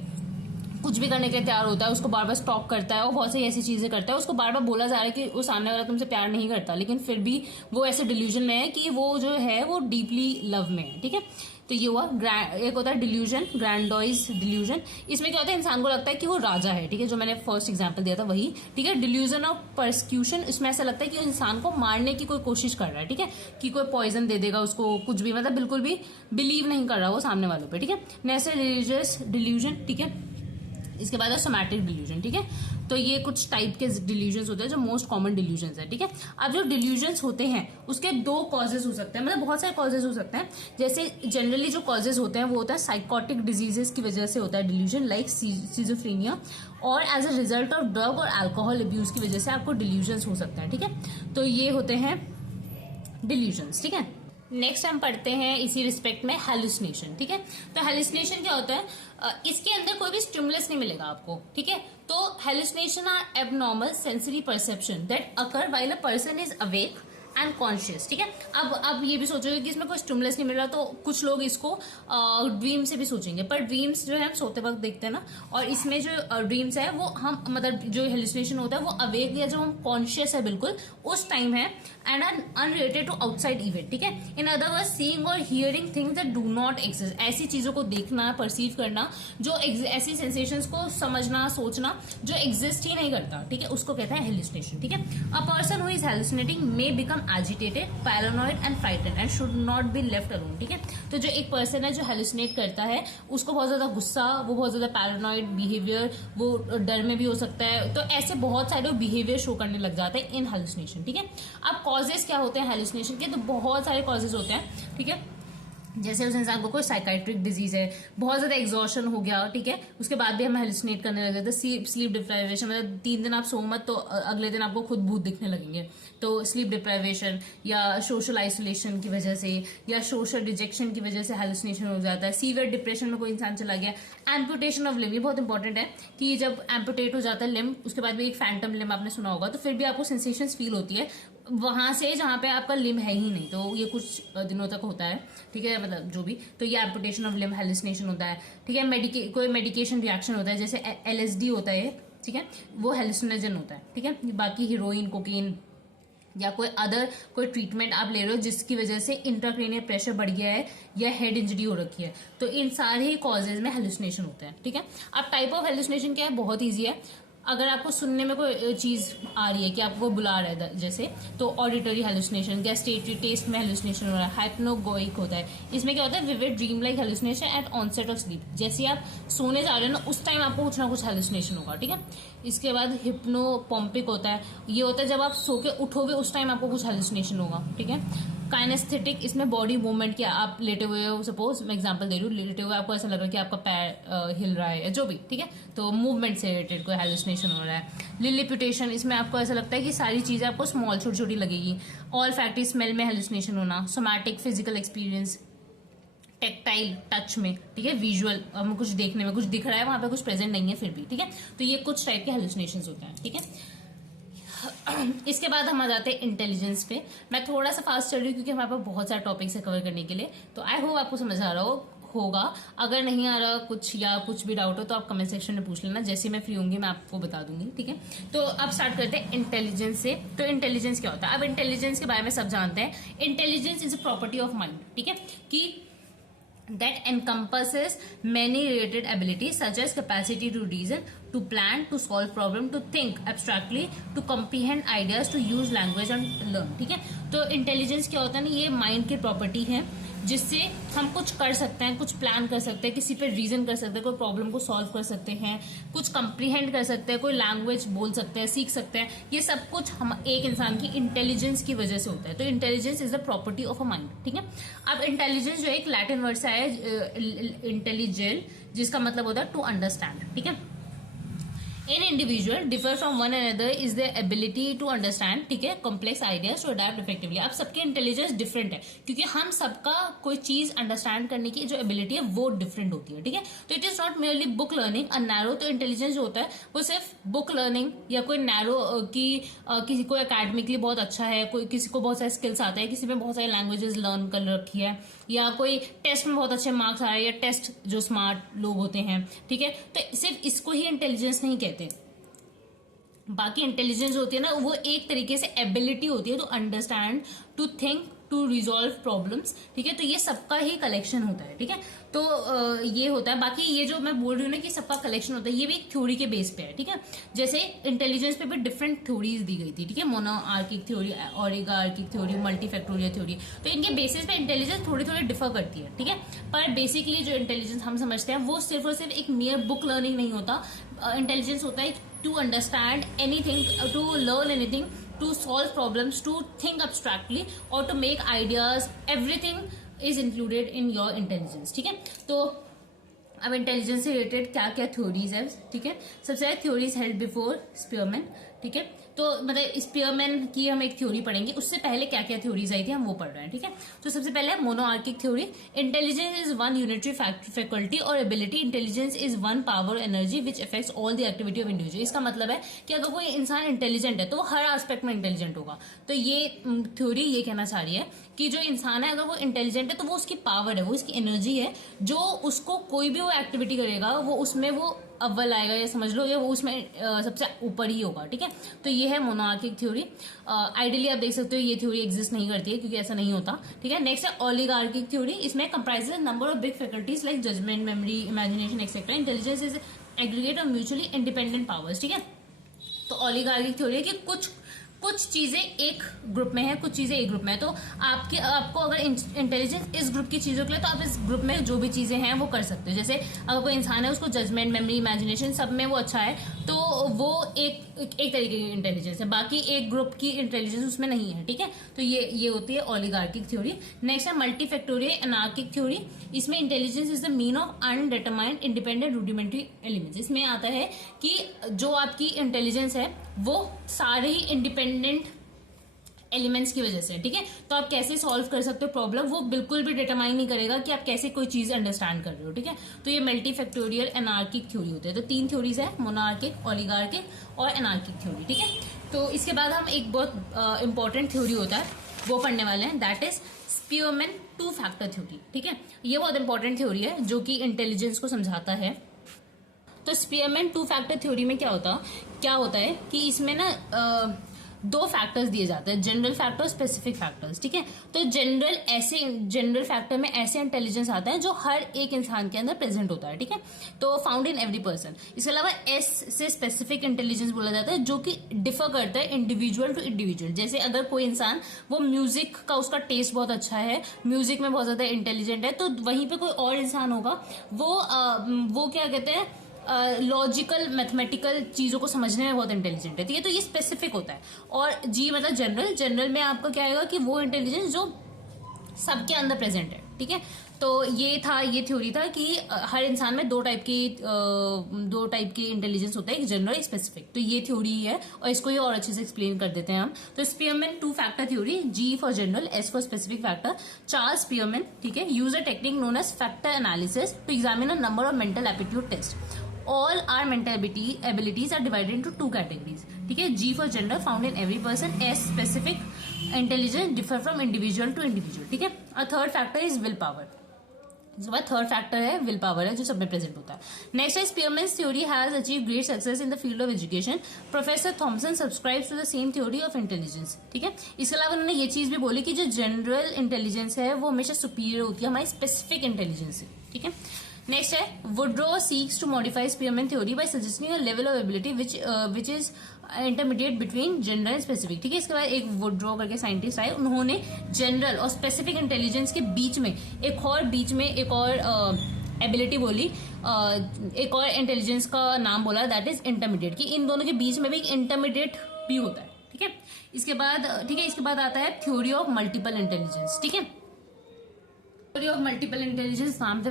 कुछ भी करने के लिए तैयार होता है, उसको बार बार स्टॉक करता है और बहुत सारी ऐसी चीजें करता है। उसको बार बार बोला जा रहा है कि वो सामने वाला तुमसे प्यार नहीं करता, लेकिन फिर भी वो ऐसे डिल्यूजन में है कि वो जो है वो डीपली लव में है, ठीक है। तो ये हुआ एक होता है डिल्यूजन, ग्रैंडोइज डिल्यूजन। इसमें क्या होता है, इंसान को लगता है कि वो राजा है, ठीक है, जो मैंने फर्स्ट एग्जांपल दिया था वही, ठीक है। डिल्यूजन ऑफ परसिक्यूशन, इसमें ऐसा लगता है कि इंसान को मारने की कोई कोशिश कर रहा है, ठीक है, कि कोई पॉइजन दे देगा उसको, कुछ भी, मतलब बिल्कुल भी बिलीव नहीं कर रहा वो सामने वालों पे, ठीक है। नेक्स्ट है रिलीजियस डिल्यूजन, ठीक है। इसके बाद है सोमैटिक डिल्यूजन, ठीक है। तो ये कुछ टाइप के डिल्यूजन्स होते हैं जो मोस्ट कॉमन डिल्यूजन्स है, ठीक है। अब जो डिल्यूजन्स होते हैं उसके दो कॉजेज हो सकते हैं, मतलब बहुत सारे कॉजेज हो सकते हैं। जैसे जनरली जो कॉजेज होते हैं वो होता है साइकोटिक डिजीजेस की वजह से होता है डिल्यूजन, लाइक सिजोफ्रेनिया, और as a result of drug और अल्कोहल अब्यूज की वजह से आपको डिल्यूजन्स हो सकता है, ठीक है। तो ये होते हैं डिल्यूजन्स, ठीक है। नेक्स्ट हम पढ़ते हैं इसी रिस्पेक्ट में हेलुसिनेशन, ठीक है। तो हेलुसिनेशन क्या होता है, इसके अंदर कोई भी स्टिमुलस नहीं मिलेगा आपको, ठीक है। तो hallucination are abnormal sensory perception that occur while a person is awake and conscious, ठीक है। अब ये भी सोचोगे कि इसमें कोई स्टिमुलस नहीं मिल रहा, तो कुछ लोग इसको ड्रीम से भी सोचेंगे, पर ड्रीम्स जो है हम सोते वक्त देखते हैं ना, और इसमें जो ड्रीम्स है वो हम, मतलब जो हेलुसिनेशन होता है वो अवेक या जो हम कॉन्शियस है बिल्कुल उस टाइम है, and unrelated to outside event, ठीक है। इन अदर वर्ड सीइंग और hearing things that do not exist, ऐसी चीजों को देखना, परसीव करना, जो ऐसी सेंसेशंस को समझना, सोचना जो एग्जिस्ट ही नहीं करता, ठीक है, उसको कहते हैं हेलुसिनेशन, ठीक है। A person who is hallucinating may become agitated, paranoid and frightened and should not be left alone, ठीक है। तो जो एक पर्सन है जो हेलुसिनेट करता है उसको बहुत ज्यादा गुस्सा, वो बहुत ज्यादा पैरानॉइड बिहेवियर, वो डर में भी हो सकता है, तो ऐसे बहुत सारे बिहेवियर शो करने लग जाते हैं इन हेलुसिनेशन, ठीक है। अब कॉजेज क्या होते हैं हेलुसिनेशन के, तो बहुत सारे कॉजेज होते हैं, ठीक है। जैसे उस इंसान को कोई साइकाइट्रिक डिजीज है, बहुत ज्यादा एग्जॉशन हो गया, ठीक है, उसके बाद भी हम हेलुसिनेट करने लगे थे। स्लीप डिप्राइवेशन, मतलब 3 दिन आप सो मत तो अगले दिन आपको खुद भूत दिखने लगेंगे, तो स्लीप डिप्राइवेशन, या सोशल आइसोलेशन की वजह से, या सोशल रिजेक्शन की वजह से हेलुसिनेशन हो जाता है। सीवियर डिप्रेशन में कोई इंसान चला गया। एम्पुटेशन ऑफ लिम्ब, ये बहुत इंपॉर्टेंट है कि जब एम्पुटेट हो जाता है लिम्ब, उसके बाद भी एक फैंटम लिम्ब आपने सुना होगा, तो फिर भी आपको सेंसेशंस फील होती है वहां से जहां पे आपका लिम्ब है ही नहीं, तो ये कुछ दिनों तक होता है, ठीक है, मतलब जो भी, तो ये एम्पुटेशन ऑफ लिम्ब हेलुसिनेशन होता है, ठीक है। कोई मेडिकेशन रिएक्शन होता है, जैसे LSD होता है, ठीक है, वो हेलुसिनोजन होता है, ठीक है। बाकी हीरोइन, कोकीन या कोई ट्रीटमेंट आप ले रहे हो जिसकी वजह से इंट्राक्रेनियल प्रेशर बढ़ गया है या हेड इंजरी हो रखी है, तो इन सारे ही कॉजेज में हेलुसिनेशन होते हैं, ठीक है। अब टाइप ऑफ हेलुसिनेशन क्या है, बहुत ईजी है। अगर आपको सुनने में कोई चीज आ रही है कि आपको बुला रहा है जैसे, तो ऑडिटरी हेलुसिनेशन, गैस्ट्रेटरी टेस्ट में हेलुसिनेशन हो रहा है, हाइप्नोगोइक होता है। इसमें क्या होता है, vivid dream like hallucination at onset of sleep, जैसे आप सोने जा रहे हो ना उस टाइम आपको कुछ ना कुछ हेलुसिनेशन होगा, ठीक है। इसके बाद हिप्नोपॉम्पिक होता है, ये होता है जब आप सो के उठोगे उस टाइम आपको कुछ हेलुसिनेशन होगा, ठीक है। काइनेस्थेटिक, इसमें बॉडी मूवमेंट, क्या आप लेटे हुए हो, सपोज मैं एग्जांपल दे रही हूँ, लेटे हुए आपको ऐसा लग रहा है कि आपका पैर हिल रहा है या जो भी, ठीक है, तो मूवमेंट से रिलेटेड कोई हेलुसिनेशन हो रहा है। लिलिपिटेशन, इसमें आपको ऐसा लगता है कि सारी चीजें आपको स्मॉल छोटी छोटी लगेगी। ऑल फैक्टरी स्मेल में हेलुसिनेशन होना। Somatic, physical experience, tactile, touch में, ठीक है, विजुअल, हमें कुछ देखने में कुछ दिख रहा है, वहां पे कुछ प्रेजेंट नहीं है फिर भी, ठीक है, तो ये कुछ टाइप के हेलुसिनेशंस होते हैं, ठीक है। इसके बाद हम आ जाते हैं इंटेलिजेंस पे। मैं थोड़ा सा फास्ट चल रही हूँ क्योंकि हमारे पास बहुत सारे टॉपिक्स है कवर करने के लिए, तो आई होप आपको समझ आ रहा होगा। अगर नहीं आ रहा कुछ या कुछ भी डाउट हो तो आप कमेंट सेक्शन में पूछ लेना, जैसे मैं फ्री होंगी मैं आपको बता दूंगी, ठीक है। तो अब स्टार्ट करते हैं इंटेलिजेंस से। तो इंटेलिजेंस क्या होता है, अब इंटेलिजेंस के बारे में सब जानते हैं। Intelligence is a property of mind, ठीक है, कि that encompasses many related abilities such as capacity to reason, to plan, to solve problem, to think abstractly, to comprehend ideas, to use language and learn, ठीक है। तो intelligence क्या होता है ना, ये माइंड की प्रॉपर्टी है जिससे हम कुछ कर सकते हैं, कुछ प्लान कर सकते हैं, किसी पे रीजन कर सकते हैं, कोई प्रॉब्लम को सॉल्व कर सकते हैं, कुछ कंप्रीहेंड कर सकते हैं, कोई लैंग्वेज बोल सकते हैं, सीख सकते हैं। ये सब कुछ हम एक इंसान की इंटेलिजेंस की वजह से होता है। तो intelligence is the property of a mind, ठीक है। अब इंटेलिजेंस जो एक लैटिन वर्ड से आया इंटेलिजेल, जिसका मतलब होता है टू अंडरस्टैंड, ठीक है। In individual differ from one another is the ability to understand, ठीक है, complex ideas to adept effectively. आप सबके इंटेलिजेंस डिफरेंट है, क्योंकि हम सबका कोई चीज अंडरस्टैंड करने की जो एबिलिटी है वो डिफरेंट होती है, ठीक है। तो it is not merely book learning a narrow. तो इंटेलिजेंस जो होता है वो सिर्फ बुक लर्निंग या कोई नैरो की किसी को एकेडमिकली बहुत अच्छा है, कोई किसी को बहुत सारे स्किल्स आते हैं, किसी में बहुत सारी लैंग्वेजेस लर्न कर रखी है, या कोई टेस्ट में बहुत अच्छे मार्क्स आ रहे हैं, या टेस्ट जो स्मार्ट लोग होते हैं, ठीक है। तो सिर्फ इसको ही इंटेलिजेंस नहीं कहते। बाकी इंटेलिजेंस होती है ना, वो एक तरीके से एबिलिटी होती है to understand, to think, to resolve problems, ठीक है। तो ये सबका ही कलेक्शन होता है, ठीक है। तो ये होता है। बाकी ये जो मैं बोल रही हूँ ना कि सबका कलेक्शन होता है, ये भी एक थ्योरी के बेस पे है, ठीक है। जैसे इंटेलिजेंस पे भी डिफरेंट थ्योरीज दी गई थी, ठीक है, मोनोआर्किक थ्योरी, ओलिगार्किक थ्योरी, मल्टीफैक्टोरियल थ्योरी। तो इनके बेसिस पे इंटेलिजेंस थोड़ी थोड़ी डिफर करती है, ठीक है। पर बेसिकली जो इंटेलिजेंस हम समझते हैं वो सिर्फ और सिर्फ एक नियर बुक लर्निंग नहीं होता। इंटेलिजेंस होता है to understand anything, to learn anything, to solve problems, to think abstractly or to make ideas, everything is included in your intelligence, ठीक है। तो अब इंटेलिजेंस से रिलेटेड क्या क्या थ्योरीज है, ठीक है। सबसे ज्यादा थ्योरीज हेल्ड बिफोर स्पीयरमैन, ठीक है। तो मतलब स्पीयरमैन की हम एक थ्योरी पढ़ेंगे, उससे पहले क्या क्या थ्योरीज आई थी हम वो पढ़ रहे हैं, ठीक है। तो सबसे पहले monarchic theory. Intelligence is one unitary faculty और ability. Intelligence is one power energy which affects all the activity of individual. इसका मतलब है कि अगर कोई इंसान इंटेलिजेंट है तो वो हर एस्पेक्ट में इंटेलिजेंट होगा। तो ये थ्योरी ये कहना चाह रही है कि जो इंसान है अगर वो इंटेलिजेंट है तो वो उसकी पावर है, वो उसकी एनर्जी है, जो उसको कोई भी वो एक्टिविटी करेगा वो उसमें वो अव्वल आएगा, या समझ लो या वो उसमें सबसे ऊपर ही होगा, ठीक है। तो ये है मोनोआर्किक थ्योरी। आइडियली आप देख सकते हो ये थ्योरी एग्जिस्ट नहीं करती है, क्योंकि ऐसा नहीं होता, ठीक है। नेक्स्ट है ओलिगार्किक थ्योरी। इसमें comprises number of big faculties like judgment, memory, imagination etcetera. Intelligence is aggregate of mutually independent powers, ठीक है। तो ओलिगार्किक थ्योरी है कि कुछ चीजें एक ग्रुप में है, कुछ चीजें एक ग्रुप में है। तो आपको अगर इंटेलिजेंस इस ग्रुप की चीजों के लिए, तो आप इस ग्रुप में जो भी चीजें हैं वो कर सकते हो। जैसे अगर कोई इंसान है उसको जजमेंट, मेमोरी, इमेजिनेशन सब में वो अच्छा है, तो वो एक तरीके की इंटेलिजेंस है। बाकी एक ग्रुप की इंटेलिजेंस उसमें नहीं है, ठीक है। तो ये होती है ओलिगार्किक थ्योरी। नेक्स्ट है मल्टीफैक्टोरियल एनार्किक थ्योरी। इसमें intelligence is the mean of undetermined independent rudimentary elements. इसमें आता है कि जो आपकी इंटेलिजेंस है वो सारे ही इंडिपेंडेंट एलिमेंट्स की वजह से, ठीक है। तो आप कैसे सॉल्व कर सकते हो प्रॉब्लम, वो बिल्कुल भी डिटरमाइन नहीं करेगा कि आप कैसे कोई चीज अंडरस्टैंड कर रहे हो, ठीक है। तो ये मल्टीफैक्टोरियल एनार्किक थ्योरी होते हैं। तो 3 थ्योरीज है, मोनोआर्किक, ओलिगार्किक और एनार्किक थ्योरी, ठीक है। तो इसके बाद हम एक बहुत इंपॉर्टेंट थ्योरी होता है वो पढ़ने वाले हैं, that is Spearman 2 factor theory, ठीक है। ये बहुत इंपॉर्टेंट थ्योरी है जो कि इंटेलिजेंस को समझाता है। तो स्पीयरमैन 2 फैक्टर थ्योरी में क्या होता है कि इसमें ना 2 फैक्टर्स दिए जाते हैं, जनरल फैक्टर, स्पेसिफिक फैक्टर्स, ठीक है। तो जनरल फैक्टर में ऐसे इंटेलिजेंस आता है जो हर एक इंसान के अंदर प्रेजेंट होता है, ठीक है। तो फाउंड इन एवरी पर्सन। इसके अलावा एस से स्पेसिफिक इंटेलिजेंस बोला जाता है, जो कि डिफर करता है इंडिविजुअल टू इंडिविजुअल। जैसे अगर कोई इंसान वो म्यूजिक का उसका टेस्ट बहुत अच्छा है, म्यूजिक में बहुत ज्यादा इंटेलिजेंट है, तो वहीं पे कोई और इंसान होगा वो क्या कहते हैं लॉजिकल मैथमेटिकल चीजों को समझने में बहुत इंटेलिजेंट है, ठीक है। तो ये स्पेसिफिक होता है। और जी मतलब जनरल में आपका क्या आएगा कि वो इंटेलिजेंस जो सबके अंदर प्रेजेंट है, ठीक है। तो ये थ्योरी था कि हर इंसान में 2 टाइप की इंटेलिजेंस होता है, एक जनरल, एक स्पेसिफिक। तो ये थ्योरी है और इसको ये और अच्छे से एक्सप्लेन कर देते हैं हम। तो Spearman 2 factor theory, G for general, S for specific factor. Charles Spearman, ठीक है, use a technique known as factor analysis to examine a number of mental aptitude test. All our mental abilities are divided into 2 categories, ठीक है। G for general, found in every person. S specific intelligence, differ from individual to individual, ठीक है। और third factor is will power. Third factor है will power है जो सब में प्रेजेंट होता है। नेक्स्ट है Spearman's theory has achieve great success in the field of education. Professor Thomson subscribes to the same theory of intelligence, ठीक है। इसके अलावा उन्होंने ये चीज भी बोली कि जो जनरल इंटेलिजेंस है वो हमेशा सुपीरियर होती है हमारी स्पेसिफिक इंटेलिजेंस से, ठीक है। नेक्स्ट है Woodrow seeks to modify Spearman theory by suggesting a level of ability which is intermediate between general and specific, ठीक है। इसके बाद एक वुड्रो करके साइंटिस्ट आए, उन्होंने जनरल और स्पेसिफिक इंटेलिजेंस के बीच में एक और एबिलिटी बोली, एक और इंटेलिजेंस का नाम बोला, दैट इज इंटरमीडिएट, कि इन दोनों के बीच में भी एक इंटरमीडिएट भी होता है, ठीक है। इसके बाद आता है थ्योरी ऑफ मल्टीपल इंटेलिजेंस, ठीक है। थ्योरी ऑफ मल्टीपल इंटेलिजेंस नाम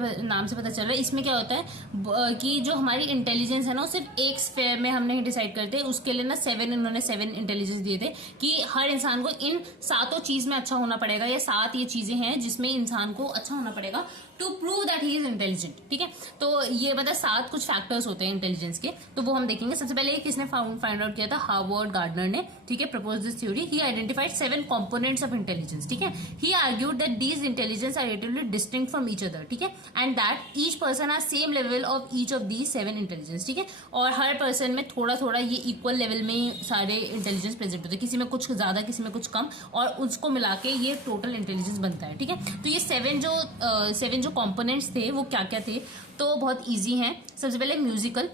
से पता चल रहा है। इसमें क्या होता है कि जो हमारी इंटेलिजेंस है ना, सिर्फ एक स्फेयर में हम नहीं डिसाइड करते। उसके लिए ना इन्होंने 7 इंटेलिजेंस दिए थे कि हर इंसान को इन 7 चीज में अच्छा होना पड़ेगा, या 7 ये चीजें हैं जिसमें इंसान को अच्छा होना पड़ेगा to prove that he is intelligent. ठीक है, तो ये मतलब 7 कुछ फैक्टर्स होते हैं इंटेलिजेंस के, तो वो हम देखेंगे। सबसे पहले किसने फाइंड आउट किया था? हार्वर्ड गार्डनर ने। ठीक है, propose this theory. He identified 7 components of intelligence. ठीक है, he argued that these intelligence are relatively distinct from each other. ठीक है, and that each person are same level of each of these 7 intelligence. ठीक है, और हर person में थोड़ा थोड़ा ये इक्वल लेवल में सारे इंटेलिजेंस प्रेजेंट होते हैं, किसी में कुछ ज्यादा, किसी में कुछ कम, और उसको मिला के ये टोटल इंटेलिजेंस बनता है। ठीक है, तो ये 7 जो कंपोनेंट्स थे वो क्या क्या थे? तो बहुत इजी हैं। सबसे पहले musical,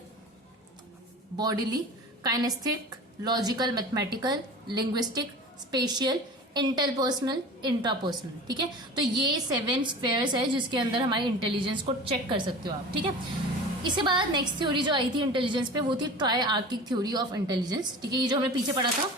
bodily, kinesthetic, logical, mathematical, linguistic, spatial, interpersonal, intrapersonal. ठीक है, तो ये 7 स्फेयर्स है जिसके अंदर हमारी इंटेलिजेंस को चेक कर सकते हो आप। ठीक है, इसके बाद नेक्स्ट थ्योरी जो आई थी इंटेलिजेंस पे वो थी ट्राइआर्किक थ्योरी ऑफ इंटेलिजेंस। ठीक है, ये जो हमने पीछे पढ़ा था,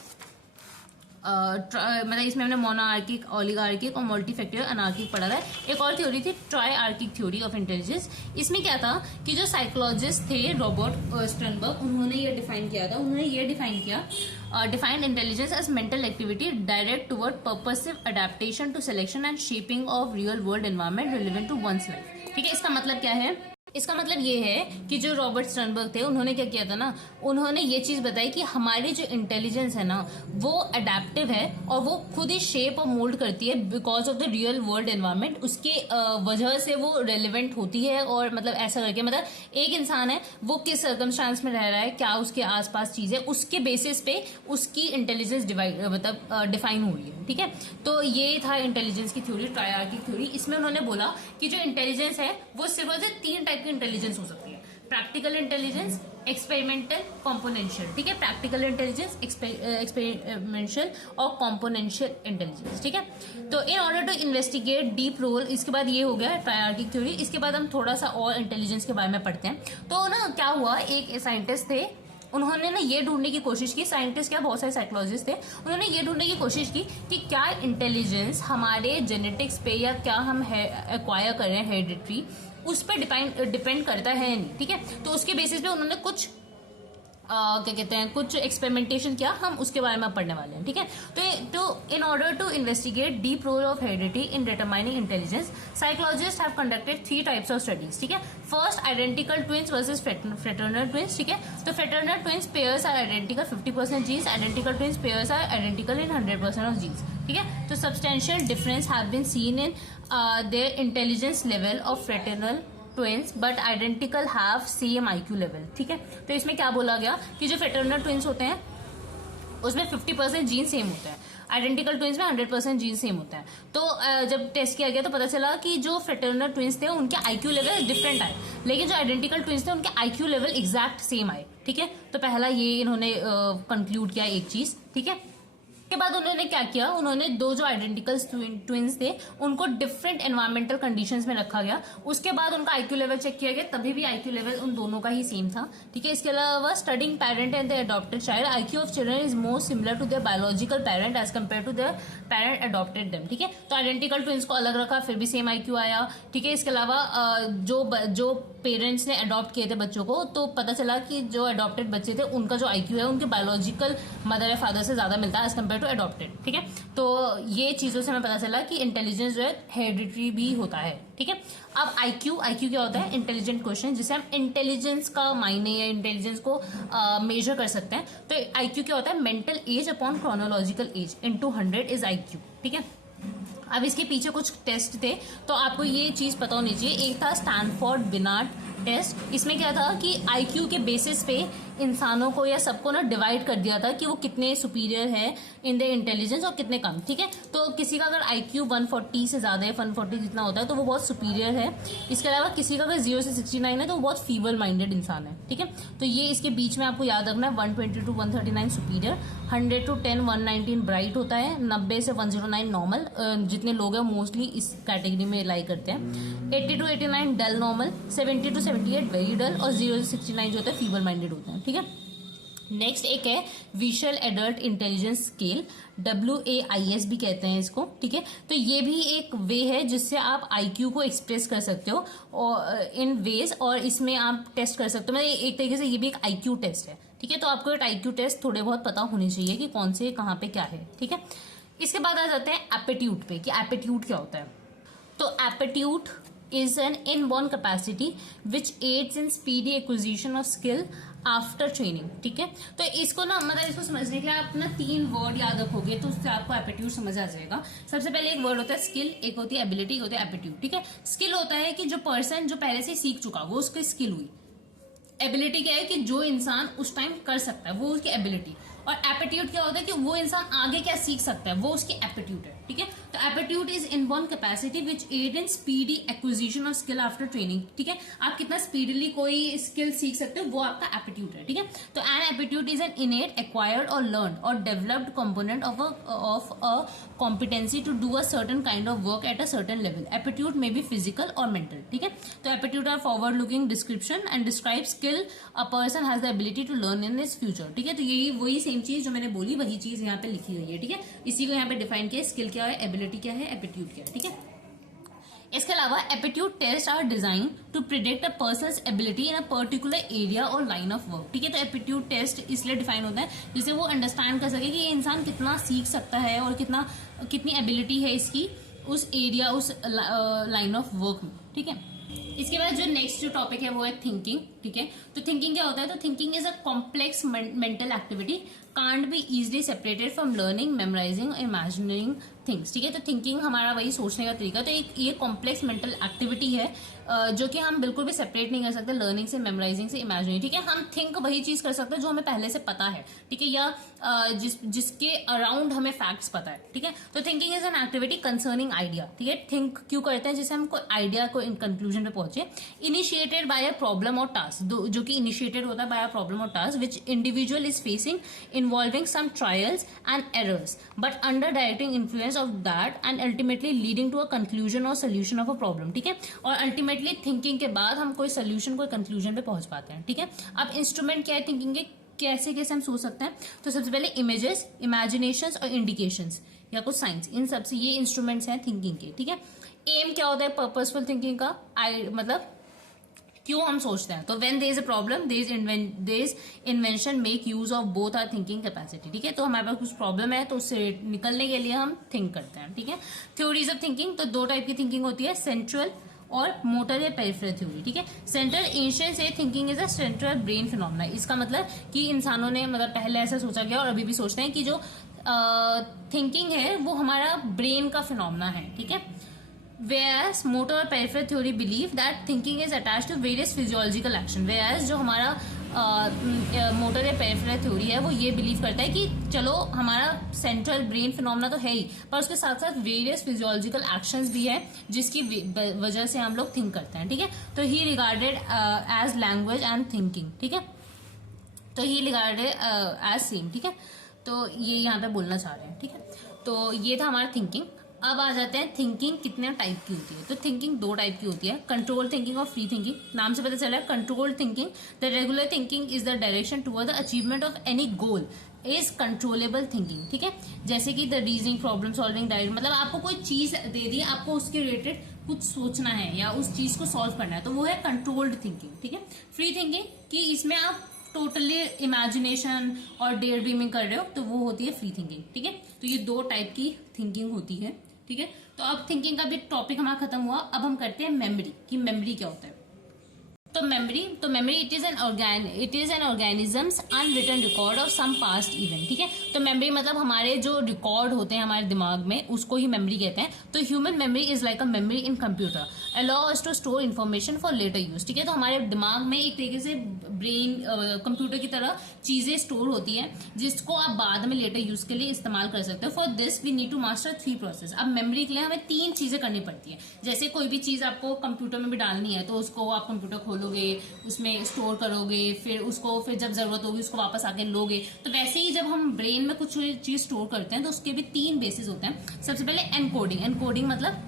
मतलब इसमें हमने मोनोआर्किक, ओलिगार्किक और मल्टीफैक्टोरियल अनार्किक पढ़ा था। एक और थ्योरी थी ट्राइआर्किक थ्योरी ऑफ इंटेलिजेंस। इसमें क्या था कि जो साइकोलॉजिस्ट थे रॉबर्ट स्टर्नबर्ग, उन्होंने ये डिफाइन किया था। Defined intelligence as mental activity direct toward purposive adaptation to selection and shaping of real world environment relevant to one's life. ठीक है, इसका मतलब क्या है? इसका मतलब ये है कि जो रॉबर्ट स्टर्नबर्ग थे उन्होंने क्या किया था ना, उन्होंने ये चीज बताई कि हमारी जो इंटेलिजेंस है ना वो अडेप्टिव है और वो खुद ही शेप और मोल्ड करती है because of the real world environment. उसके वजह से वो रेलिवेंट होती है, और मतलब ऐसा करके मतलब एक इंसान है वो किस सर्कमस्टांस में रह रहा है, क्या उसके आसपास चीज है, उसके बेसिस पे उसकी इंटेलिजेंस डिफाइन हुई है। ठीक है, तो ये था इंटेलिजेंस की थ्योरी, ट्राइआर्किक थ्योरी। इसमें उन्होंने बोला कि जो इंटेलिजेंस है वो सिर्फ और सिर्फ 3 टाइप की इंटेलिजेंस हो सकती है: प्रैक्टिकल इंटेलिजेंस, एक्सपेरिमेंटल, कॉम्पोनेंशियल। ठीक है, प्रैक्टिकल इंटेलिजेंस, एक्सपेरिमेंशियल और कॉम्पोनेंशियल इंटेलिजेंस। ठीक है, तो in order to investigate deep role, इसके बाद ये हो गया ट्राइआर्किक थ्योरी। इसके बाद हम थोड़ा सा और इंटेलिजेंस के बारे में पढ़ते हैं। तो ना क्या हुआ, एक साइंटिस्ट थे, उन्होंने ना ये ढूंढने की कोशिश की, साइंटिस्ट क्या बहुत सारे साइकोलॉजिस्ट थे, उन्होंने ये ढूंढने की कोशिश की कि क्या इंटेलिजेंस हमारे जेनेटिक्स पे या क्या हम एक्वायर कर रहे हैं हेरिडिटरी, उस पर डिपेंड करता है नहीं। ठीक है, तो उसके बेसिस पे उन्होंने कुछ क्या कहते हैं, कुछ एक्सपेरिमेंटेशन किया, हम उसके बारे में पढ़ने वाले हैं। ठीक है, तो in order to investigate deep role of heredity in determining intelligence, psychologist have conducted 3 types of studies. ठीक है, first identical twins versus fraternal twins. ठीक है, तो fraternal twins pairs are identical 50% genes, identical twins pairs are identical in 100% of genes. ठीक है, तो substantial difference have been seen in their intelligence level of fraternal twins but identical have same IQ level. ठीक है, तो इसमें क्या बोला गया कि जो फ्रेटर्नल ट्विंस होते हैं उसमें 50% जीन सेम होता है, आइडेंटिकल ट्विंस में 100% जीन सेम होता है। तो जब टेस्ट किया गया तो पता चला कि जो फ्रेटर्नल ट्विंस थे उनके IQ लेवल डिफरेंट आए, लेकिन जो आइडेंटिकल ट्विंस थे उनके IQ लेवल एग्जैक्ट सेम आए। ठीक है, तो पहला ये इन्होंने कंक्लूड किया एक चीज। ठीक है, के बाद उन्होंने क्या किया, उन्होंने 2 जो आइडेंटिकल ट्विंस थे उनको डिफरेंट एनवायरमेंटल कंडीशंस में रखा गया, उसके बाद उनका IQ लेवल चेक किया गया, तभी भी IQ लेवल उन दोनों का ही सेम था। ठीक है, इसके अलावा studying parent and the adopted child, IQ of children is more similar to their biological parent as compare to their parent adopted them. ठीक है, तो आइडेंटिकल ट्विंस को अलग रखा फिर भी सेम IQ आया। ठीक है, इसके अलावा जो पेरेंट्स ने अडॉप्ट किए थे बच्चों को, तो पता चला कि जो अडॉप्टेड बच्चे थे उनका जो IQ है उनके बायोलॉजिकल मदर या फादर से ज्यादा मिलता है एज कम्पेयर टू अडॉप्टेड। ठीक है, तो ये चीजों से हमें पता चला कि इंटेलिजेंस जो है हेरिडिटरी भी होता है। ठीक है, अब IQ क्या होता है? इंटेलिजेंट क्वेश्चन, जिसे हम इंटेलिजेंस का मायने या इंटेलिजेंस को मेजर कर सकते हैं। तो IQ क्या होता है? Mental as upon chronological age into 100 is IQ। ठीक है, अब इसके पीछे कुछ टेस्ट थे, तो आपको ये चीज पता होनी चाहिए। एक था स्टैनफोर्ड बिनार्ड टेस्ट। इसमें क्या था कि IQ के बेसिस पे इंसानों को या सबको ना डिवाइड कर दिया था कि वो कितने सुपीरियर है इन द इंटेलिजेंस और कितने कम। ठीक है, तो किसी का अगर IQ 140 से ज्यादा है, 140 जितना होता है, तो वो बहुत सुपीरियर है। इसके अलावा किसी का अगर 0 से 69 है तो वो बहुत फीबल माइंडेड इंसान है। ठीक है, तो ये इसके बीच में आपको याद रखना है। 120 to 139 सुपीरियर, 100 to 10 119 ब्राइट होता है, 90 से 109 नॉर्मल, जितने लोग हैं मोस्टली इस कैटेगरी में लाई करते हैं। 80 to 89 dull normal, 70 to 78 very dull, और 0 से 69 जो होता है फीबल माइंडेड होता है। ठीक है, नेक्स्ट एक है visual adult intelligence scale, WAIS भी कहते हैं इसको, ठीक है। तो ये भी एक वे है जिससे आप IQ को एक्सप्रेस कर सकते हो और इन वेज, और इसमें आप टेस्ट कर सकते हो, मतलब एक तरीके से ये भी एक IQ टेस्ट है, ठीक है। तो आपको एक IQ टेस्ट थोड़े बहुत पता होने चाहिए कि कौन से कहाँ पे क्या है, ठीक है। इसके बाद आ जाते हैं एप्टीट्यूड पे कि एप्टीट्यूड क्या होता है। तो aptitude is an inborn capacity which aids in speedy acquisition of skill after training, ठीक है। तो इसको ना मतलब इसको समझने के लिए आप ना 3 वर्ड याद रखोगे तो उससे आपको एप्टीट्यूड समझ आ जाएगा। सबसे पहले एक वर्ड होता है स्किल, एक होती है एबिलिटी, एक होती है एप्टीट्यूड, ठीक है। स्किल होता है कि जो पर्सन जो पहले से सीख चुका वो उसकी स्किल हुई। एबिलिटी क्या है कि जो इंसान उस टाइम कर सकता है वो उसकी एबिलिटी, और एप्टीट्यूड क्या होता है कि वो इंसान आगे क्या सीख सकता है वो उसकी एप्टीट्यूड है, ठीक है। तो aptitude is inborn capacity which aid in speedy acquisition of skill after training, ठीक है। आप कितना स्पीडली कोई स्किल सीख सकते हो वो आपका एप्टीट्यूड है, ठीक है। तो an aptitude is an innate, acquired और लर्न और developed component of a competency to do a certain kind of work at a certain level. Aptitude में बी फिजिकल और मेंटल, ठीक है। तो aptitude are forward looking description and describe skill a person has the ability to learn in his future, ठीक है। तो यही वही सेम चीज जो मैंने बोली वही चीज यहाँ पे लिखी गई है, ठीक है। इसी को यहाँ पे डिफाइन किया, स्किल क्या है, एबिलिटी क्या है, एप्टीट्यूड क्या है, ठीक है। इसके अलावा aptitude test are design to predict a person's ability in a particular area और लाइन ऑफ वर्क, ठीक है। तो एप्टीट्यूड टेस्ट इसलिए डिफाइन होता है जिससे वो अंडरस्टैंड कर सके कि ये इंसान कितना सीख सकता है और कितनी एबिलिटी है इसकी उस एरिया, उस लाइन ऑफ वर्क में, ठीक है। इसके बाद जो नेक्स्ट जो टॉपिक है वो है थिंकिंग, ठीक है। तो थिंकिंग क्या होता है, तो thinking is a complex mental activity can't be easily separated from learning, memorizing, imagining things, ठीक है। तो थिंकिंग हमारा वही सोचने का तरीका, तो एक ये कॉम्प्लेक्स मेंटल एक्टिविटी है जो कि हम बिल्कुल भी सेपरेट नहीं कर सकते लर्निंग से, मेमोराइजिंग से, इमेजिनिंग, ठीक है। हम थिंक वही चीज कर सकते हैं जो हमें पहले से पता है, ठीक है, या जिसके अराउंड हमें फैक्ट्स पता है, ठीक है। तो thinking is an activity concerning idea, ठीक है। थिंक क्यों करते हैं, जिससे हम कोई आइडिया को इन कंक्लूजन पे पहुंचे। इनिशिएटेड बाय अ प्रॉब्लम और टास्क, जो कि इनिशिएटेड होता है बाय अ प्रॉब्लम और task which individual is facing involving some trials and errors but under directing influence of that and ultimately leading to a conclusion or solution of a problem, ठीक है। और ultimately thinking के बाद हम कोई solution, कोई conclusion पे पहुंच पाते हैं, ठीक है। अब इंस्ट्रूमेंट क्या है थिंकिंग के, कैसे कैसे हम सोच सकते हैं, तो सबसे पहले इमेजेस, इमेजिनेशंस और इंडिकेशंस या कुछ साइंस, इन सबसे ये इंस्ट्रूमेंट्स हैं थिंकिंग के, ठीक है। एम क्या होता है पर्पसफुल थिंकिंग का, मतलब क्यों हम सोचते हैं, तो when there is a problem there is invention make use of both our thinking capacity, ठीक है। तो हमारे पास कुछ प्रॉब्लम है तो उससे निकलने के लिए हम थिंक करते हैं, ठीक है। थ्योरीज ऑफ थिंकिंग, तो 2 टाइप की थिंकिंग होती है, सेंट्रल और मोटर या पेरिफेरल थ्योरी, ठीक है। सेंट्रल एंशिएंट से thinking is a central brain phenomena, इसका मतलब कि इंसानों ने मतलब पहले ऐसा सोचा गया और अभी भी सोचते हैं कि जो थिंकिंग है वो हमारा ब्रेन का फिनोमेना है, ठीक है। Whereas motor और peripheral theory believe that thinking is attached to various physiological action. Whereas जो हमारा मोटर या पेरिफेरल थ्योरी है वो ये बिलीव करता है कि चलो हमारा सेंट्रल ब्रेन फिनोमेना तो है ही, पर उसके साथ साथ वेरियस फिजियोलॉजिकल एक्शंस भी है जिसकी वजह से हम लोग थिंक करते हैं, ठीक है। तो he regarded as language and thinking, ठीक है। तो ही रिगार्डेड एज सेम, ठीक है। तो ये यहाँ पे बोलना चाह रहे हैं, ठीक है। तो ये था हमारा थिंकिंग। अब आ जाते हैं थिंकिंग कितने टाइप की होती है, तो थिंकिंग 2 टाइप की होती है, कंट्रोल थिंकिंग और फ्री थिंकिंग। नाम से पता चला है control thinking, the regular thinking is the direction toward the achievement of any goal is controllable thinking, ठीक है। जैसे कि the reasoning, problem solving, direct, मतलब आपको कोई चीज दे दी, आपको उसके रिलेटेड कुछ सोचना है या उस चीज को सॉल्व करना है, तो वो है कंट्रोल्ड थिंकिंग, ठीक है। फ्री थिंकिंग कि इसमें आप टोटली इमेजिनेशन और डेयर ड्रीमिंग कर रहे हो, तो वो होती है फ्री थिंकिंग, ठीक है। तो ये 2 टाइप की थिंकिंग होती है, ठीक है। तो अब थिंकिंग का भी टॉपिक हमारा खत्म हुआ। अब हम करते हैं मेमोरी, कि मेमोरी क्या होता है। तो memory it is an organism's unwritten record of some past event, ठीक है। तो मेमोरी मतलब हमारे जो रिकॉर्ड होते हैं हमारे दिमाग में उसको ही मेमोरी कहते हैं। तो human memory is like a memory in computer, allow us to store information for later use, ठीक है। तो हमारे दिमाग में एक तरीके से ब्रेन कंप्यूटर की तरह चीजें स्टोर होती है जिसको आप बाद में लेटर यूज के लिए इस्तेमाल कर सकते हो। For this we need to master 3 process. अब मेमोरी के लिए हमें 3 चीजें करनी पड़ती है। जैसे कोई भी चीज आपको कंप्यूटर में भी डालनी है तो उसको आप कंप्यूटर खोलोगे, उसमें स्टोर करोगे, फिर जब जरूरत होगी उसको वापस आके लोगे। तो वैसे ही जब हम ब्रेन में कुछ चीज स्टोर करते हैं तो उसके भी 3 बेसिस होते हैं। सबसे पहले एनकोडिंग मतलब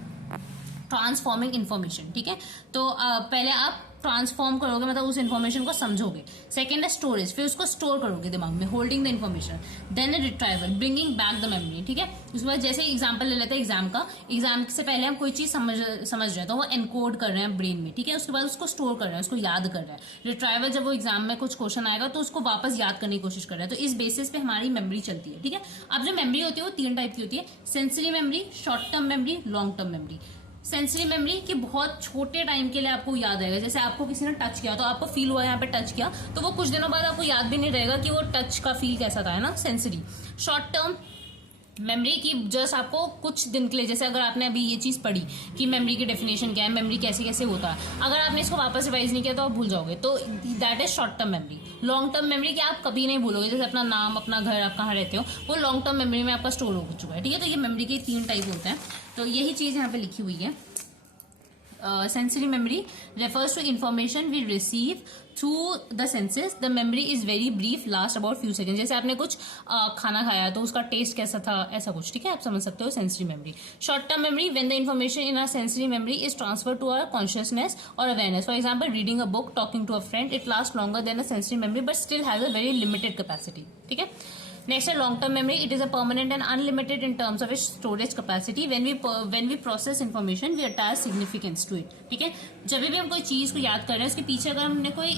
ट्रांसफॉर्मिंग इन्फॉर्मेशन, ठीक है। तो पहले आप ट्रांसफॉर्म करोगे, मतलब उस इन्फॉर्मेशन को समझोगे। सेकेंड है स्टोरेज, फिर उसको स्टोर करोगे दिमाग में, होल्डिंग द इन्फॉर्मेशन। देन है retrieval, bringing back the memory, ठीक है। उसके बाद जैसे एग्जाम्पल ले लेते हैं एग्जाम का, एग्जाम से पहले हम कोई चीज समझ रहे हैं तो वो एनकोड कर रहे हैं ब्रेन में, ठीक है। उसके बाद उसको स्टोर कर रहे हैं, उसको याद कर रहे हैं। रिट्राइवल, जब वो एग्जाम में कुछ क्वेश्चन आएगा तो उसको वापस याद करने की कोशिश कर रहे हैं। तो इस बेसिस पे हमारी मेमोरी चलती है, ठीक है। अब जो मेमोरी होती है वो 3 टाइप की होती है, sensory memory, short term memory, long term memory. Sensory memory की बहुत छोटे टाइम के लिए आपको याद आएगा, जैसे आपको किसी ने टच किया तो आपको फील हुआ यहाँ पे टच किया, तो वो कुछ दिनों बाद आपको याद भी नहीं रहेगा कि वो टच का फील कैसा था, है ना, सेंसरी। शॉर्ट टर्म मेमोरी की जस्ट आपको कुछ दिन के लिए, जैसे अगर आपने अभी ये चीज पढ़ी कि मेमोरी की डेफिनेशन क्या है, मेमोरी कैसे कैसे होता है, अगर आपने इसको वापस रिवाइज नहीं किया तो आप भूल जाओगे, तो that is short term memory. Long term memory की आप कभी नहीं भूलोगे, जैसे अपना नाम, अपना घर, आप कहाँ रहते हो, वो लॉन्ग टर्म मेमोरी में आपका स्टोर हो चुका है, ठीक है। तो ये मेमोरी के 3 टाइप होते हैं, तो यही चीज यहाँ पे लिखी हुई है। Sensory memory refers to information we receive through the senses. The memory is very brief, last about few seconds. जैसे आपने कुछ खाना खाया तो उसका टेस्ट कैसा था, ऐसा कुछ, ठीक है, आप समझ सकते हो sensory memory. Short term memory, when the information in our sensory memory is transferred to our consciousness or awareness. For example, reading a book, talking to a friend, it lasts longer than a sensory memory but still has a very limited capacity, ठीक है। Next है long term memory, it is a permanent and unlimited in terms of its storage capacity. When we process information we attach significance to it, ठीक है। जब भी हम कोई चीज को याद कर रहे हैं उसके पीछे अगर हमने कोई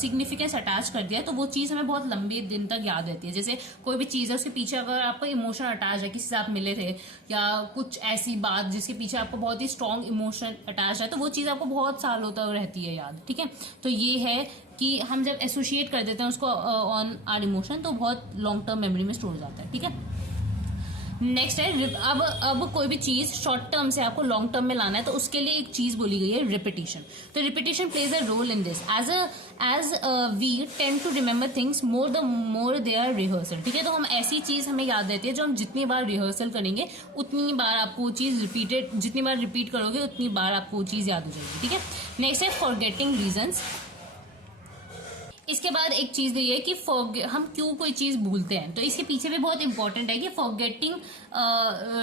सिग्निफिकेंस अटैच कर दिया तो वो चीज हमें बहुत लंबे दिन तक याद रहती है। जैसे कोई भी चीज है उसके पीछे अगर आपको इमोशन अटैच है, किसी से आप मिले थे या कुछ ऐसी बात जिसके पीछे आपको बहुत ही स्ट्रॉन्ग इमोशन अटैच है, तो वो चीज आपको बहुत सालों तक रहती है याद, ठीक है। तो ये है कि हम जब एसोसिएट कर देते हैं उसको ऑन आर इमोशन तो बहुत लॉन्ग टर्म मेमोरी में स्टोर हो जाता है, ठीक है। नेक्स्ट है अब कोई भी चीज शॉर्ट टर्म से आपको लॉन्ग टर्म में लाना है तो उसके लिए एक चीज बोली गई है रिपीटिशन। तो repetition plays a role in this as we tend to remember things more they are rehearsal, ठीक है। तो हम ऐसी चीज हमें याद रहती है जो हम जितनी बार रिहर्सल करेंगे उतनी बार आपको वो चीज जितनी बार रिपीट करोगे उतनी बार आपको वो चीज याद हो जाएगी, ठीक है। नेक्स्ट है फॉरगेटिंग रीजंस। इसके बाद एक चीज ये है कि हम क्यों कोई चीज भूलते हैं, तो इसके पीछे भी बहुत इंपॉर्टेंट है कि फॉरगेटिंग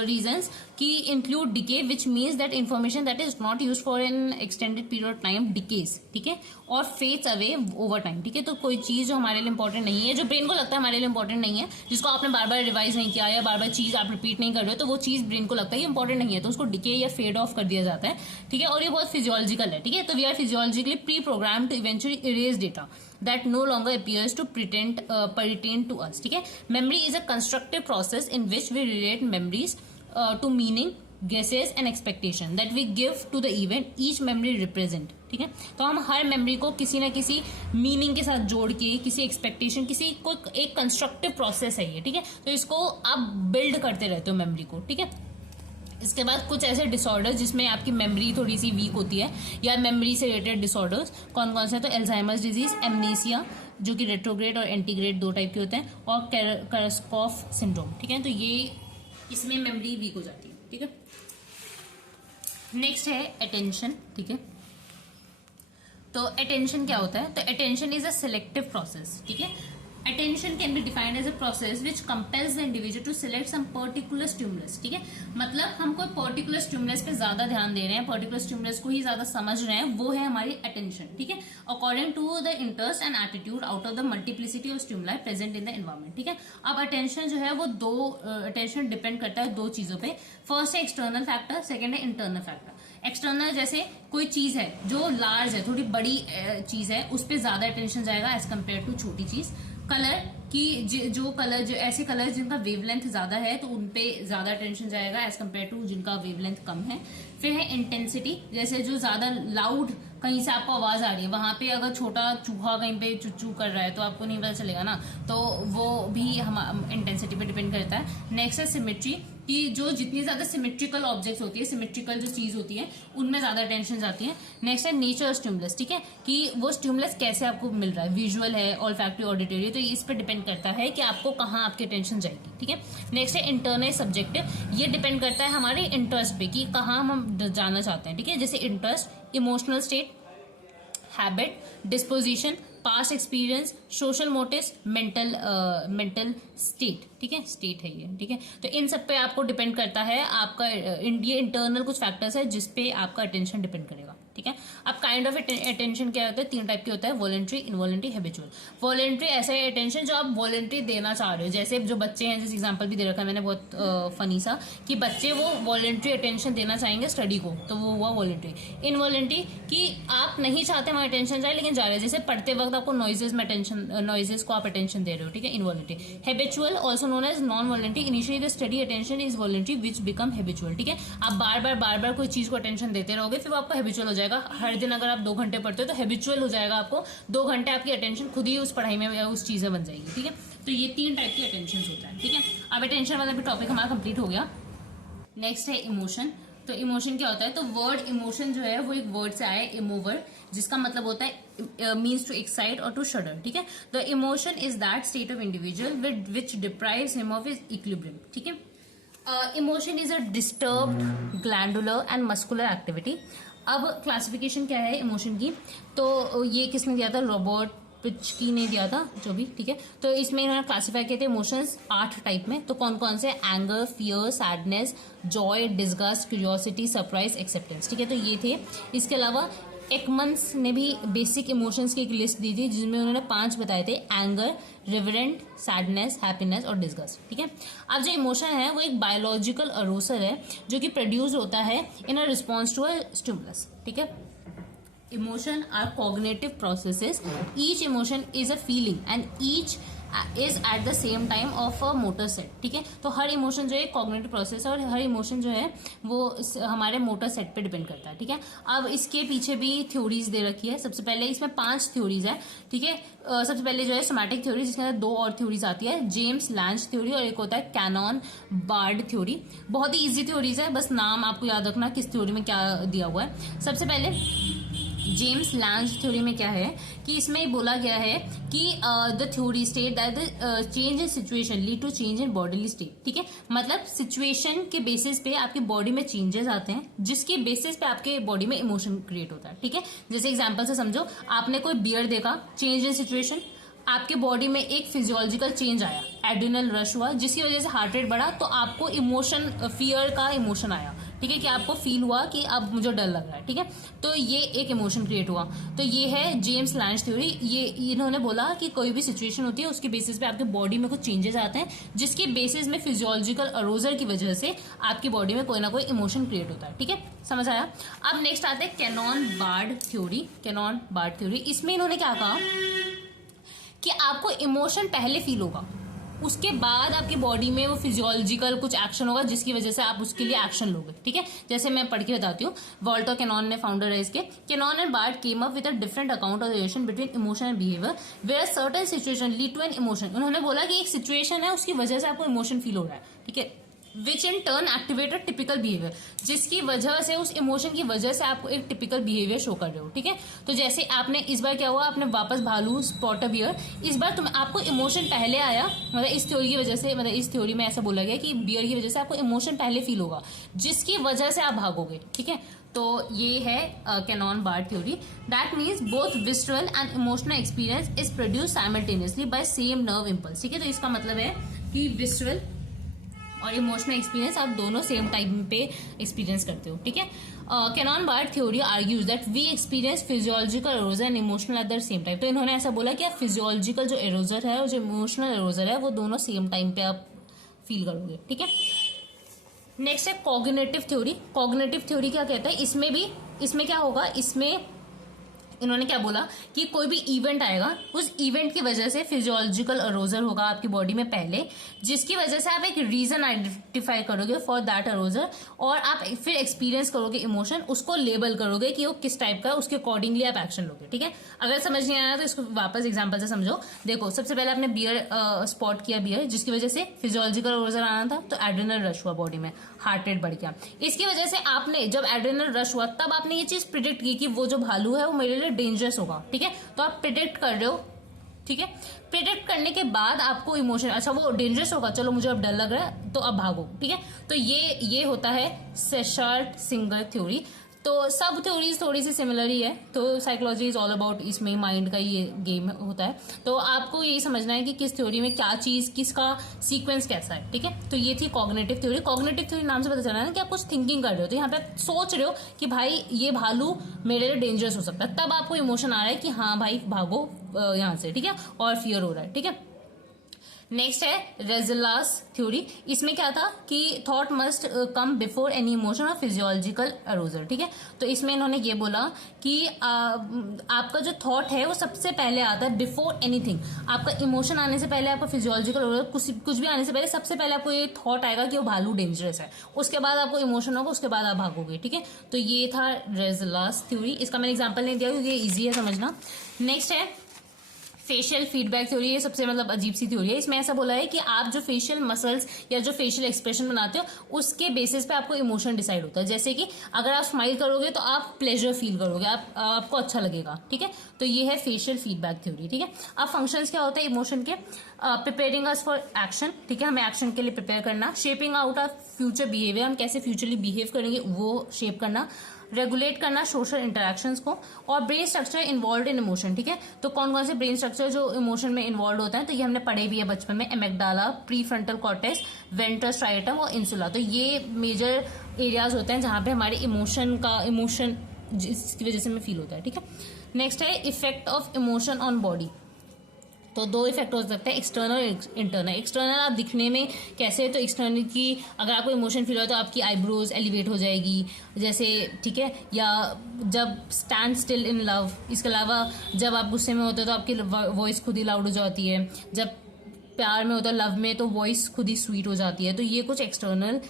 रीजंस की include decay, which means that information that is not use for an extended period of time decays, ठीक है, और फेड्स अवे ओवर टाइम, ठीक है। तो कोई चीज जो हमारे लिए इंपॉर्टेंट नहीं है, जो ब्रेन को लगता है हमारे लिए इंपॉर्टेंट नहीं है, जिसको आपने बार बार रिवाइज नहीं किया या बार बार चीज आप रिपीट नहीं कर रहे हो, तो वो चीज ब्रेन को लगता है इंपॉर्टेंट नहीं है, तो उसको डिके या फेड ऑफ कर दिया जाता है, ठीक है। और ये बहुत फिजियोलॉजिकल है, ठीक है। तो we are physiologically pre program to eventually erase data that no longer appears to pertain to us, ठीक है। Memory is a constructive process in which we relate memories to meaning, guesses and expectation that we give to the event each memory represent, ठीक है। तो हम हर memory को किसी ना किसी मीनिंग के साथ जोड़ के, किसी एक्सपेक्टेशन, किसी को एक कंस्ट्रक्टिव प्रोसेस है ये, ठीक है। तो इसको आप बिल्ड करते रहते हो मेमोरी को, ठीक है। इसके बाद कुछ ऐसे डिसऑर्डर्स जिसमें आपकी मेमोरी थोड़ी सी वीक होती है या मेमोरी से रिलेटेड डिसऑर्डर्स कौन कौन से हैं, तो अल्जाइमर्स डिजीज, एमनेसिया जो कि रेट्रोग्रेड और एंटीग्रेड 2 टाइप के होते हैं, और करस्कॉफ सिंड्रोम, ठीक है। तो ये इसमें मेमोरी वीक हो जाती है, ठीक है। नेक्स्ट है अटेंशन, ठीक है। तो अटेंशन क्या होता है, तो attention is a selective process, ठीक है। Attention can be defined as a process which compels the individual to select some particular stimulus, ठीक है। मतलब हम कोई पर्टिकुलर स्टिमुलस पे ज्यादा ध्यान दे रहे हैं, पर्टिकुलर स्टिमुलस को ही ज्यादा समझ रहे हैं, वो है हमारी अटेंशन, ठीक है। According to the interest and attitude out of the multiplicity of stimuli present in the environment, ठीक है। अब अटेंशन जो है वो अटेंशन डिपेंड करता है 2 चीजों पे। फर्स्ट है एक्सटर्नल फैक्टर, सेकेंड है इंटरनल फैक्टर। एक्सटर्नल जैसे कोई चीज है जो लार्ज है, थोड़ी बड़ी चीज है, उस पर ज्यादा अटेंशन जाएगा एज कम्पेयर टू छोटी चीज। कलर की जो ऐसे कलर जिनका वेवलेंथ ज्यादा है तो उनपे ज्यादा अटेंशन जाएगा एज कम्पेयर टू जिनका वेवलेंथ कम है। फिर है इंटेंसिटी, जैसे जो ज्यादा लाउड कहीं से आपको आवाज आ रही है, वहां पे अगर छोटा चूहा कहीं पे चुचू कर रहा है तो आपको नहीं पता चलेगा ना, तो वो भी हम इंटेंसिटी पे डिपेंड करता है। नेक्स्ट है सिमेट्री, कि जो जितनी ज्यादा सिमेट्रिकल ऑब्जेक्ट्स होती है, सिमेट्रिकल जो चीज होती है उनमें ज्यादा अटेंशन जाती है। नेक्स्ट है नेचर स्टिमुलस, ठीक है, कि वो स्टिमुलस कैसे आपको मिल रहा है, विजुअल है, ऑल्फैक्टरी, ऑडिटरी, तो इस पर डिपेंड करता है कि आपको कहाँ आपकी अटेंशन जाएगी, ठीक है। नेक्स्ट है इंटरनल सब्जेक्टिव, ये डिपेंड करता है हमारे इंटरेस्ट पे कि कहाँ हम जाना चाहते हैं, ठीक है। जैसे interest, emotional state, habit, disposition, past experience, social motives, mental state, ठीक है, स्टेट है ये, ठीक है। तो इन सब पे आपको डिपेंड करता है आपका, ये इंटरनल कुछ फैक्टर्स है जिसपे आपका अटेंशन डिपेंड करेगा, ठीक है। है। अब काइंड ऑफ अटेंशन क्या होता है, 3 टाइप के होता है, वॉलंटरी, इनवॉलंटरी, हैबिचुअल। वॉलंटरी ऐसा है अटेंशन जो आप वॉलंटरी देना चाह रहे हो, जैसे जो बच्चे हैं, जैसे एग्जाम्पल भी दे रखा है मैंने बहुत फनी सा, कि बच्चे वो वॉलंटरी अटेंशन देना चाहेंगे स्टडी को, तो वो हुआ वॉलंटरी। इनवॉलंटरी कि आप नहीं चाहते वहाँ अटेंशन जाए लेकिन जा रहे हैं, जैसे पढ़ते वक्त आपको नॉइजेस में अटेंशन, नॉइजेस को आप अटेंशन दे रहे हो, ठीक है, involuntary. Habitual also known as non voluntary, initially the study attention is voluntary which become habitual, ठीक है। आप बार बार कोई चीज को अटेंशन देते रहोगे, फिर वो आपको हैबिचुअल हो जाएगा। हर दिन अगर आप 2 घंटे पढ़ते हो तो हैबिचुअल हो जाएगा, आपको 2 घंटे आपकी अटेंशन खुद ही उस पढ़ाई में या उस चीज में बन जाएगी, ठीक है। तो ये 3 टाइप की अटेंशन होता है, ठीक है। अब अटेंशन वाला भी टॉपिक हमारा कंप्लीट हो गया। नेक्स्ट है इमोशन। तो इमोशन क्या होता है, तो वर्ड इमोशन जो है वो एक वर्ड से आया है, इमोवर, जिसका मतलब होता है मीन्स टू एक्साइट और टू शडर, ठीक है। The emotion is that state of individual which deprives him of his equilibrium, ठीक है। Emotion is a disturbed glandular and muscular activity. अब क्लासिफिकेशन क्या है इमोशन की, तो ये किसने दिया था, रॉबर्ट पिचकी ने दिया था, जो भी, ठीक है। तो इसमें इन्होंने क्लासिफाई किए थे इमोशंस 8 टाइप में। तो कौन कौन से, anger, fear, sadness, Joy, disgust, curiosity, surprise, acceptance, ठीक है। तो ये थे। इसके अलावा एकमन्स ने भी बेसिक इमोशंस की एक लिस्ट दी थी, जिसमें उन्होंने 5 बताए थे, एंगर, रिवरेंट, सैडनेस, हैप्पीनेस और डिस्गस्ट, ठीक है। अब जो इमोशन है वो एक बायोलॉजिकल अरोसर है जो कि प्रोड्यूस होता है in a response to a stimulus, ठीक है। Emotion are cognitive processes. Each emotion is a feeling and each is at the same time of a motor set, ठीक है। तो हर इमोशन जो है कॉग्निटिव प्रोसेस है और हर इमोशन जो है वो हमारे मोटर सेट पे डिपेंड करता है, ठीक है। अब इसके पीछे भी थ्योरीज दे रखी है। सबसे पहले इसमें 5 थ्योरीज है, ठीक है। सबसे पहले जो है सोमैटिक थ्योरी, जिसके अंदर 2 और थ्योरीज आती है, जेम्स लैंज थ्योरी और एक होता है कैनॉन बार्ड थ्योरी। बहुत ही इजी थ्योरीज है, बस नाम आपको याद रखना किस थ्योरी में क्या दिया हुआ है। सबसे पहले जेम्स लैंज थ्योरी में क्या है कि इसमें बोला गया है कि the theory state that the change in situation lead to change in bodily state, ठीक है। मतलब सिचुएशन के बेसिस पे आपकी बॉडी में चेंजेस आते हैं, जिसके बेसिस पे आपके बॉडी में इमोशन क्रिएट होता है, ठीक है। जैसे एग्जांपल से समझो, आपने कोई बियर देखा, चेंज इन सिचुएशन, आपके बॉडी में एक फिजियोलॉजिकल चेंज आया, एड्रिनल रश हुआ, जिसकी वजह से हार्ट रेट बढ़ा, तो आपको इमोशन, फियर का इमोशन आया, ठीक है, कि आपको फील हुआ कि अब मुझे डर लग रहा है, ठीक है। तो ये एक इमोशन क्रिएट हुआ। तो ये है जेम्स लैंज थ्योरी। ये इन्होंने बोला कि कोई भी सिचुएशन होती है उसके बेसिस पे आपके बॉडी में कुछ चेंजेस आते हैं, जिसके बेसिस में फिजियोलॉजिकल अरोजर की वजह से आपकी बॉडी में कोई ना कोई इमोशन क्रिएट होता है, ठीक है, समझ आया। अब नेक्स्ट आते हैं Cannon Bard theory. Cannon Bard theory, इसमें इन्होंने क्या कहा कि आपको इमोशन पहले फील होगा, उसके बाद आपकी बॉडी में वो फिजियोलॉजिकल कुछ एक्शन होगा, जिसकी वजह से आप उसके लिए एक्शन लोगे, ठीक है। जैसे मैं पढ़ के बताती हूँ, वॉल्टर कैनॉन ने फाउंडर है इसके। Cannon and Bard came up with a different account of relation between emotion and behaviour where certain situation lead to an emotion. उन्होंने बोला कि एक सिचुएशन है, उसकी वजह से आपको इमोशन फील हो रहा है, ठीक है, which in turn activated typical behaviour, जिसकी वजह से, उस इमोशन की वजह से आपको एक टिपिकल बिहेवियर शो कर रहे हो, ठीक है। तो जैसे आपने इस बार क्या हुआ, आपने वापस भालू स्पॉट अ बियर, इस बार आपको इमोशन पहले आया, मतलब इस थ्योरी की वजह से, मतलब इस थ्योरी में ऐसा बोला गया कि बियर की वजह से आपको इमोशन पहले फील होगा, जिसकी वजह से आप भागोगे, ठीक है। तो ये है Cannon Bard theory. That means both visual and emotional experience is produce simultaneously by same nerve impulse, ठीक है। तो इसका मतलब है कि विजुअल और इमोशनल एक्सपीरियंस आप दोनों सेम टाइम पे एक्सपीरियंस करते हो, ठीक है। Cannon Bard theory argues that we experience physiological arousal and emotional at the same time. तो इन्होंने ऐसा बोला कि आप फिजियोलॉजिकल जो एरोजर है और जो इमोशनल एरोजर है वो दोनों सेम टाइम पे आप फील करोगे, ठीक है। नेक्स्ट है कॉग्निटिव थ्योरी। कॉग्निटिव थ्योरी क्या कहता है, इसमें क्या होगा, इसमें इन्होंने क्या बोला कि कोई भी इवेंट आएगा, उस इवेंट की वजह से फिजियोलॉजिकल अरोजर होगा आपकी बॉडी में पहले, जिसकी वजह से आप एक रीजन आइडेंटिफाई करोगे फॉर दैट अरोजर, और आप फिर एक्सपीरियंस करोगे इमोशन, उसको लेबल करोगे कि वो किस टाइप का है, उसके अकॉर्डिंगली आप एक्शन लोगे, ठीक है। अगर समझ नहीं आया तो इसको वापस एग्जाम्पल से समझो। देखो, सबसे पहले आपने बियर स्पॉट किया बियर, जिसकी वजह से फिजियोलॉजिकल अरोजर आना था, तो एड्रिनल रश हुआ बॉडी में, हार्ट रेट बढ़ गया। इसकी वजह से आपने, जब एड्रिनल रश हुआ, तब आपने ये चीज प्रिडिक्ट की कि वो जो भालू है वो मेरे लिए डेंजरस होगा, ठीक है। तो आप प्रिडिक्ट कर रहे हो, ठीक है। प्रिडिक्ट करने के बाद आपको इमोशन, अच्छा वो डेंजरस होगा, चलो मुझे अब डर लग रहा है, तो अब भागो, ठीक है। तो ये होता है सेशार्ट सिंगर थ्योरी। तो सब थ्योरीज थोड़ी सी सिमिलर ही है। तो साइकोलॉजी इज ऑल अबाउट, इसमें माइंड का ये गेम होता है। तो आपको यही समझना है कि किस थ्योरी में क्या चीज, किसका सीक्वेंस कैसा है, ठीक है। तो ये थी कॉग्निटिव थ्योरी। कॉग्निटिव थ्योरी नाम से पता चला ना कि आप कुछ थिंकिंग कर रहे हो, तो यहाँ पे आप सोच रहे हो कि भाई ये भालू मेरे लिए डेंजरस हो सकता है, तब आपको इमोशन आ रहा है कि हाँ भाई भागो यहाँ से, ठीक है, और फियर हो रहा है, ठीक है। नेक्स्ट है रेजलास थ्योरी। इसमें क्या था कि thought must come before any emotion और फिजियोलॉजिकल अरोजल, ठीक है। तो इसमें इन्होंने ये बोला कि आपका जो थॉट है वो सबसे पहले आता है बिफोर एनीथिंग। आपका इमोशन आने से पहले, आपका फिजियोलॉजिकल अरोजल कुछ भी आने से पहले सबसे पहले आपको ये थॉट आएगा कि वो भालू डेंजरस है, उसके बाद आपको इमोशन होगा, उसके बाद आप भागोगे, ठीक है। तो ये था रेजलास थ्योरी। इसका मैंने एग्जाम्पल नहीं दिया क्योंकि ये ईजी है समझना। नेक्स्ट है फेशियल फीडबैक थ्योरी। ये सबसे मतलब अजीब सी थ्योरी है। इसमें ऐसा बोला है कि आप जो फेशियल मसल्स या जो फेशियल एक्सप्रेशन बनाते हो उसके बेसिस पे आपको इमोशन डिसाइड होता है। जैसे कि अगर आप स्माइल करोगे तो आप प्लेजर फील करोगे, आपको अच्छा लगेगा, ठीक है। तो ये है फेशियल फीडबैक थ्योरी, ठीक है। अब फंक्शंस क्या होते हैं इमोशन के? प्रिपेयरिंग अस फॉर एक्शन, ठीक है, हमें एक्शन के लिए प्रिपेयर करना। Shaping out of future behaviour, हम कैसे फ्यूचरली बिहेव करेंगे वो शेप करना। रेगुलेट करना सोशल इंटरेक्शंस को। और brain structure involve in emotion, ठीक है। तो कौन कौन से ब्रेन स्ट्रक्चर जो इमोशन में इन्वॉल्व होता है, तो ये हमने पढ़े भी है बचपन में। Amygdala, pre frontal cortex, ventral striatum और इंसुला। तो ये मेजर एरियाज होते हैं जहां पे हमारे इमोशन जिसकी वजह से हमें फील होता है, ठीक है। नेक्स्ट है effect of emotion on body. तो दो इफेक्ट हो सकते हैं, एक्सटर्नल और इंटरनल। एक्सटर्नल आप दिखने में कैसे है, तो एक्सटर्नल की अगर आपको इमोशन फील हो तो आपकी आईब्रोज एलिवेट हो जाएगी जैसे, ठीक है। या जब स्टैंड स्टिल इन लव, इसके अलावा जब आप गुस्से में होते हो तो आपकी वॉइस खुद ही लाउड हो जाती है। जब प्यार में होता है, लव में, तो वॉइस खुद ही स्वीट हो जाती है। तो ये कुछ एक्सटर्नल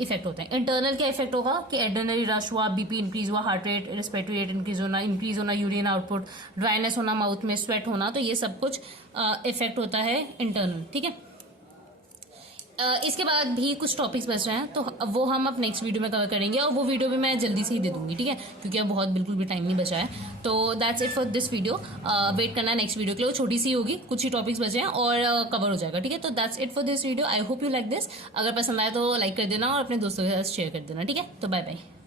इफेक्ट होते हैं। इंटरनल क्या इफेक्ट होगा कि एड्रेनली रश हुआ, बीपी इंक्रीज हुआ, heart rate, respiratory rate increase होना, यूरिन आउटपुट, ड्राइनेस होना माउथ में, स्वेट होना। तो ये सब कुछ इफेक्ट होता है इंटरनल, ठीक है। इसके बाद भी कुछ टॉपिक्स बच रहे हैं, तो वो हम अब नेक्स्ट वीडियो में कवर करेंगे, और वो वीडियो भी मैं जल्दी से ही दे दूंगी, ठीक है, क्योंकि अब बहुत बिल्कुल भी टाइम नहीं बचा है। तो that's it for this video. Wait करना नेक्स्ट वीडियो के लिए, वो छोटी सी होगी, कुछ ही टॉपिक्स बचे हैं और कवर हो जाएगा, ठीक है। तो that's it for this video. I hope you like this. अगर पसंद आए तो लाइक कर देना और अपने दोस्तों के साथ शेयर कर देना, ठीक है। तो बाय बाय।